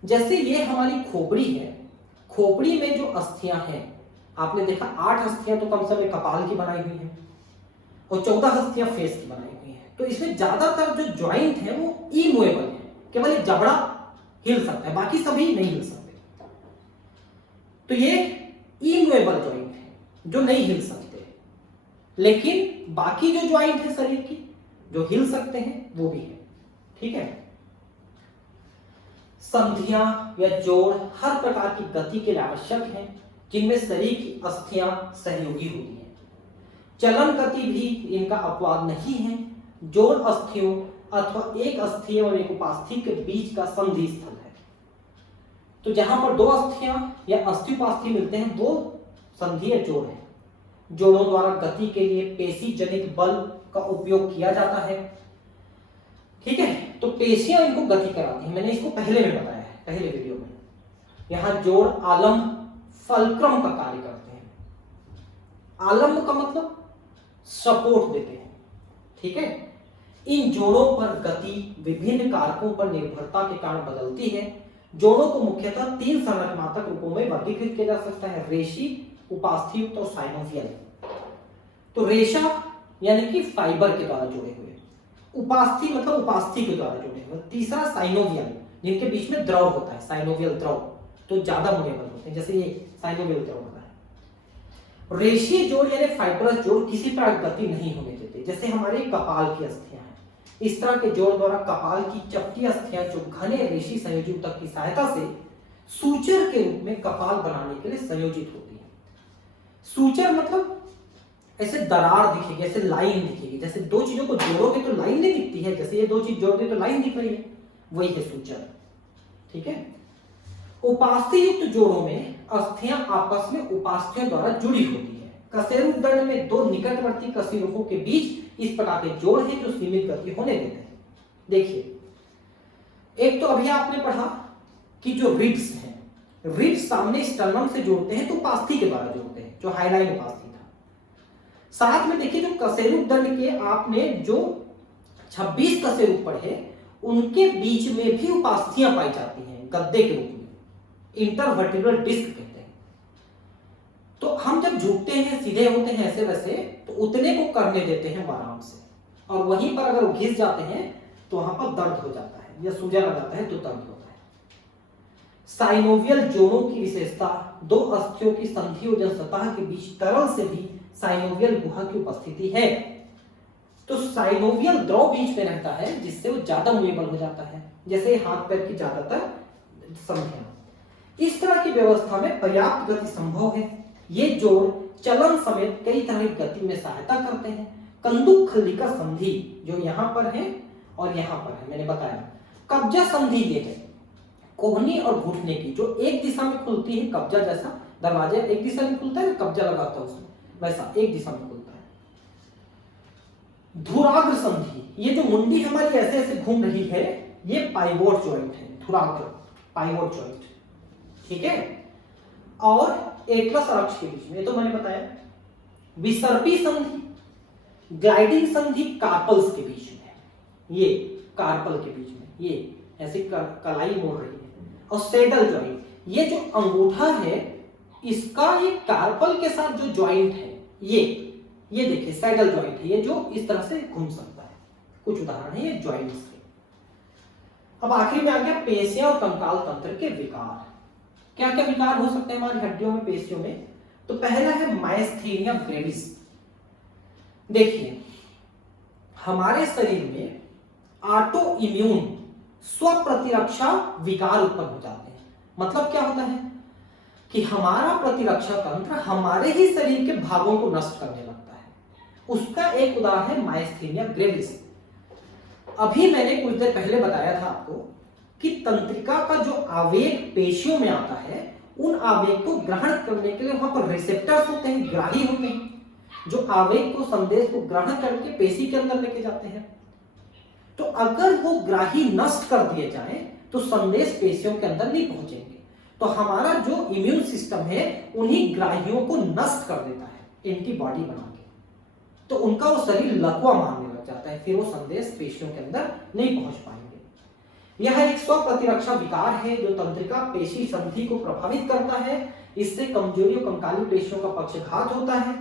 जैसे ये हमारी खोपड़ी है, खोपड़ी में जो अस्थियां हैं, आपने देखा 8 अस्थियां तो कम से कम कपाल की बनाई हुई है और 14 अस्थियां फेस की बनाई हुई है। तो इसमें ज्यादातर जो ज्वाइंट है वो इमूवेबल है, केवल एक जबड़ा हिल सकता है, बाकी सभी नहीं हिल सकते। तो ये इमूवेबल ज्वाइंट है जो नहीं हिल सकते, लेकिन बाकी जो ज्वाइंट है शरीर की जो हिल सकते हैं वो भी है, ठीक है। संधियां या जोड़ हर प्रकार की गति के लिए आवश्यक हैं, जिनमें शरीर की अस्थियां सहयोगी होती हैं। चलन गति भी इनका अपवाद नहीं है। जोड़ अस्थियों अथवा एक अस्थि और एक उपास्थि के बीच का संधि स्थल है। तो जहां पर 2 अस्थियां या अस्थि उपास्थि मिलते हैं वो संधि या जोड़ है। जोड़ों द्वारा गति के लिए पेशी जनित बल का उपयोग किया जाता है, ठीक है। तो पेशियां इनको गति कराती हैं, मैंने इसको पहले में बताया है, पहले वीडियो में। यहां जोड़ आलंब फलक्रम का कार्य करते हैं। आलंब का मतलब सपोर्ट देते हैं, ठीक है। इन जोड़ों पर गति विभिन्न कारकों पर निर्भरता के कारण बदलती है। जोड़ों को मुख्यतः 3 संरचनात्मक रूपों में वर्गीकृत किया जा सकता है, रेशी, उपास्थि और साइनोवियल। तो रेशा यानी कि फाइबर के द्वारा जुड़े हुए, उपास्थि मतलब उपास्थि के द्वारा जुड़े हुए, तीसरा साइनोवियल जिनके बीच में द्रव होता है, साइनोवियल द्रव, तो ज्यादा मूवेबल होते हैं, जैसे ये साइनोवियल द्रव होता है। रेशीय जोड़ यानी फाइबरस जोड़ किसी प्रकार गति नहीं होने देते, जैसे हमारे कपाल की अस्थियां हैं। इस तरह के जोड़ द्वारा कपाल की चपटी अस्थियां जो घने रेशी संयोजी ऊतक की सहायता से सूचर के रूप में कपाल बनाने के लिए संयोजित होती है। सूचर मतलब ऐसे दरार दिखेगी, ऐसे लाइन दिखेगी, जैसे 2 चीजों को जोड़ोगे तो लाइन नहीं दिखती है, जैसे ये 2 चीज जोड़ दे तो लाइन दिख रही है, वही है सूचर, ठीक है। उपास्थि युक्त जोड़ों में अस्थियां आपस में उपास्थ्यों द्वारा जुड़ी होती है। कशेरुकदंड में 2 निकटवर्ती कशेरुकों के बीच इस प्रकार के जोड़ हैं जो सीमित गति होने देते हैं। देखिए, एक तो अभी आपने पढ़ा कि जो रिब्स हैं, रिब्स सामने स्टर्नम से जोड़ते हैं तो उपास्थि के द्वारा जोड़ते हैं, जो हाइलाइन उपास्थि। साथ में देखिए जो कशेरुकदंड के आपने जो 26 कशेरुक पढ़े, उनके बीच में भी उपास्थियां पाई जाती हैं गद्दे के रूप में, इंटरवर्टिब्रल डिस्क कहते हैं। तो हम जब झुकते हैं, सीधे होते हैं ऐसे वैसे, तो उतने को करने देते हैं आराम से, और वहीं पर अगर घिस जाते हैं तो वहां पर दर्द हो जाता है या सूजन आ जाता है तो दर्द होता है। साइनोवियल जोड़ों की विशेषता 2 अस्थियों की संधि और सतह के बीच तरल से भी साइनोवियल गुहा की उपस्थिति है। तो साइनोवियल द्रव बीच में रहता है जिससे वो ज्यादा मूवेबल हो जाता है, जैसे हाथ पैर की ज्यादातर संधियां। इस तरह की व्यवस्था में पर्याप्त गति संभव है। ये जोड़ चलन समेत कई तरह की गति में सहायता करते हैं। कंदुक खल्लिका संधि जो यहाँ पर है और यहाँ पर है, मैंने बताया। कब्जा संधि ये है कोहनी और घुटने की, जो एक दिशा में खुलती है, कब्जा जैसा दरवाजा एक दिशा में खुलता है, कब्जा लगाता है उसमें, वैसा एक दिशा में खुलता है। धुराग्र संधि, ये जो मुंडी हमारी ऐसे ऐसे घूम रही है, ये पाइवोट जॉइंट है, धुराग्र पाइवोट जॉइंट, ठीक है। और एटलस और अक्ष के बीच में, ये तो मैंने बताया। विसर्पी संधि, ग्लाइडिंग संधि कार्पल्स के बीच में, ये कार्पल के बीच में, ये ऐसी कलाई मोड़ रही है। और सैडल जॉइंट, ये जो अंगूठा है इसका ये कार्पल के साथ जो जॉइंट है, ये देखिए सैडल जॉइंट है, ये जो इस तरह से घूम सकता है। कुछ उदाहरण है ये जॉइंट्स के। अब आखिरी में आ गया पेशियां और कंकाल तंत्र के विकार। क्या क्या विकार हो सकते हैं हमारी हड्डियों में, पेशियों में? तो तो पहला है माइस्थेनिया ग्रेविस। देखिए, हमारे शरीर में ऑटो इम्यून स्व प्रतिरक्षा विकार उत्पन्न हो जाते हैं। मतलब क्या होता है कि हमारा प्रतिरक्षा तंत्र हमारे ही शरीर के भागों को नष्ट करने लगता है। उसका एक उदाहरण है माइस्थेनिया ग्रेविस। अभी मैंने कुछ देर पहले बताया था आपको कि तंत्रिका का जो आवेग पेशियों में आता है, उन आवेग को ग्रहण करने के लिए वहां पर रिसेप्टर्स होते हैं, ग्राही होते हैं, जो आवेग को, संदेश को ग्रहण करके पेशी के अंदर लेके जाते हैं। तो अगर वो ग्राही नष्ट कर दिए जाएं तो संदेश पेशियों के अंदर नहीं पहुंचेंगे। तो हमारा जो इम्यून सिस्टम है उन्हीं ग्राहियों को नष्ट कर देता है एंटीबॉडी बना के, तो उनका वो शरीर लकवा मारने लग जाता है, फिर वो संदेश पेशियों के अंदर नहीं पहुंच पाएंगे। यह एक स्व प्रतिरक्षा विकार है जो तंत्रिका पेशी संधि को प्रभावित करता है। इससे कमजोरी और कंकाली पेशियों का पक्षघात होता है,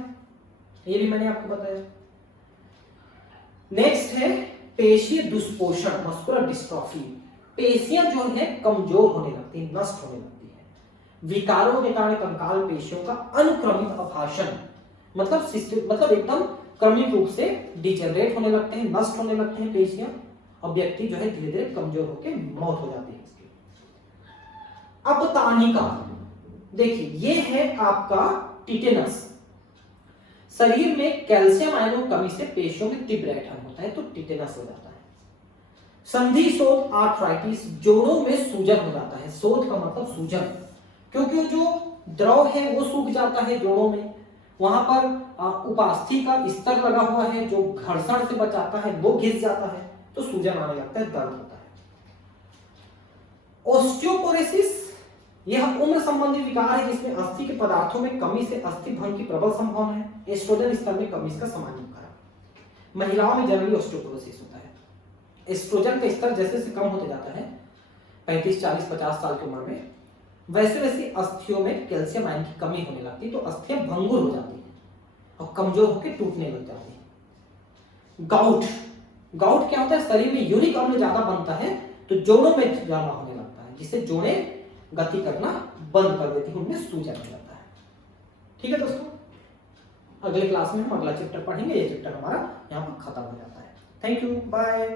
ये भी मैंने आपको बताया। नेक्स्ट है पेशीय दुष्पोषण, मस्कुलर डिस्ट्रॉफी। पेशियां जो है कमजोर होने लगती है, नष्ट होने लगती है। विकारों के कारण कंकाल पेशियों का अनुक्रमित अभाषण, मतलब एकदम क्रमिक रूप से डिजेनरेट होने लगते हैं, नष्ट होने लगते हैं पेशियां, और व्यक्ति जो है धीरे धीरे कमजोर होकर मौत हो जाती है इसकी। अब तानिका, देखिए ये है आपका टिटेनस। शरीर में कैल्शियम आयनों की कमी से पेशियों में तीव्र ऐंठन होता है तो टिटेनस हो जाता है। संधि शोथ आर्थराइटिस, जोड़ों में सूजन हो जाता है। शोथ का मतलब सूजन, क्योंकि जो द्रव है वो सूख जाता है जोड़ों में, वहां पर उपास्थि का स्तर लगा हुआ है जो घर्षण से बचाता है, वो घिस जाता है तो सूजन आने लगता है, दर्द होता है। ऑस्टियोपोरोसिस, यह उम्र संबंधी विकार है जिसमें अस्थि के पदार्थों में कमी से अस्थि भंग की प्रबल संभावना है। एस्ट्रोजन स्तर में कमी इसका सामान्य कारण। महिलाओं में जनरली ऑस्टियोपोरोसिस होता है। एस्ट्रोजन का स्तर जैसे जैसे कम होते जाता है 35, 40, 50 साल की उम्र में, वैसे वैसे अस्थियों में कैल्शियम आयन की कमी होने लगती है तो अस्थियां भंगुर हो जाती हैं और कमजोर होकर टूटने लग जाती हैं। गाउट, गाउट क्या होता है, शरीर में यूरिक अम्ल ज्यादा बनता है तो जोड़ों में जमा होने लगता है, जिससे जोड़ें गति करना बंद कर देती है, उनमें सूजन हो जाता है। ठीक है दोस्तों, अगले क्लास में हम अगला चैप्टर पढ़ेंगे। ये चैप्टर हमारा यहाँ पर खत्म हो जाता है। Thank you, bye.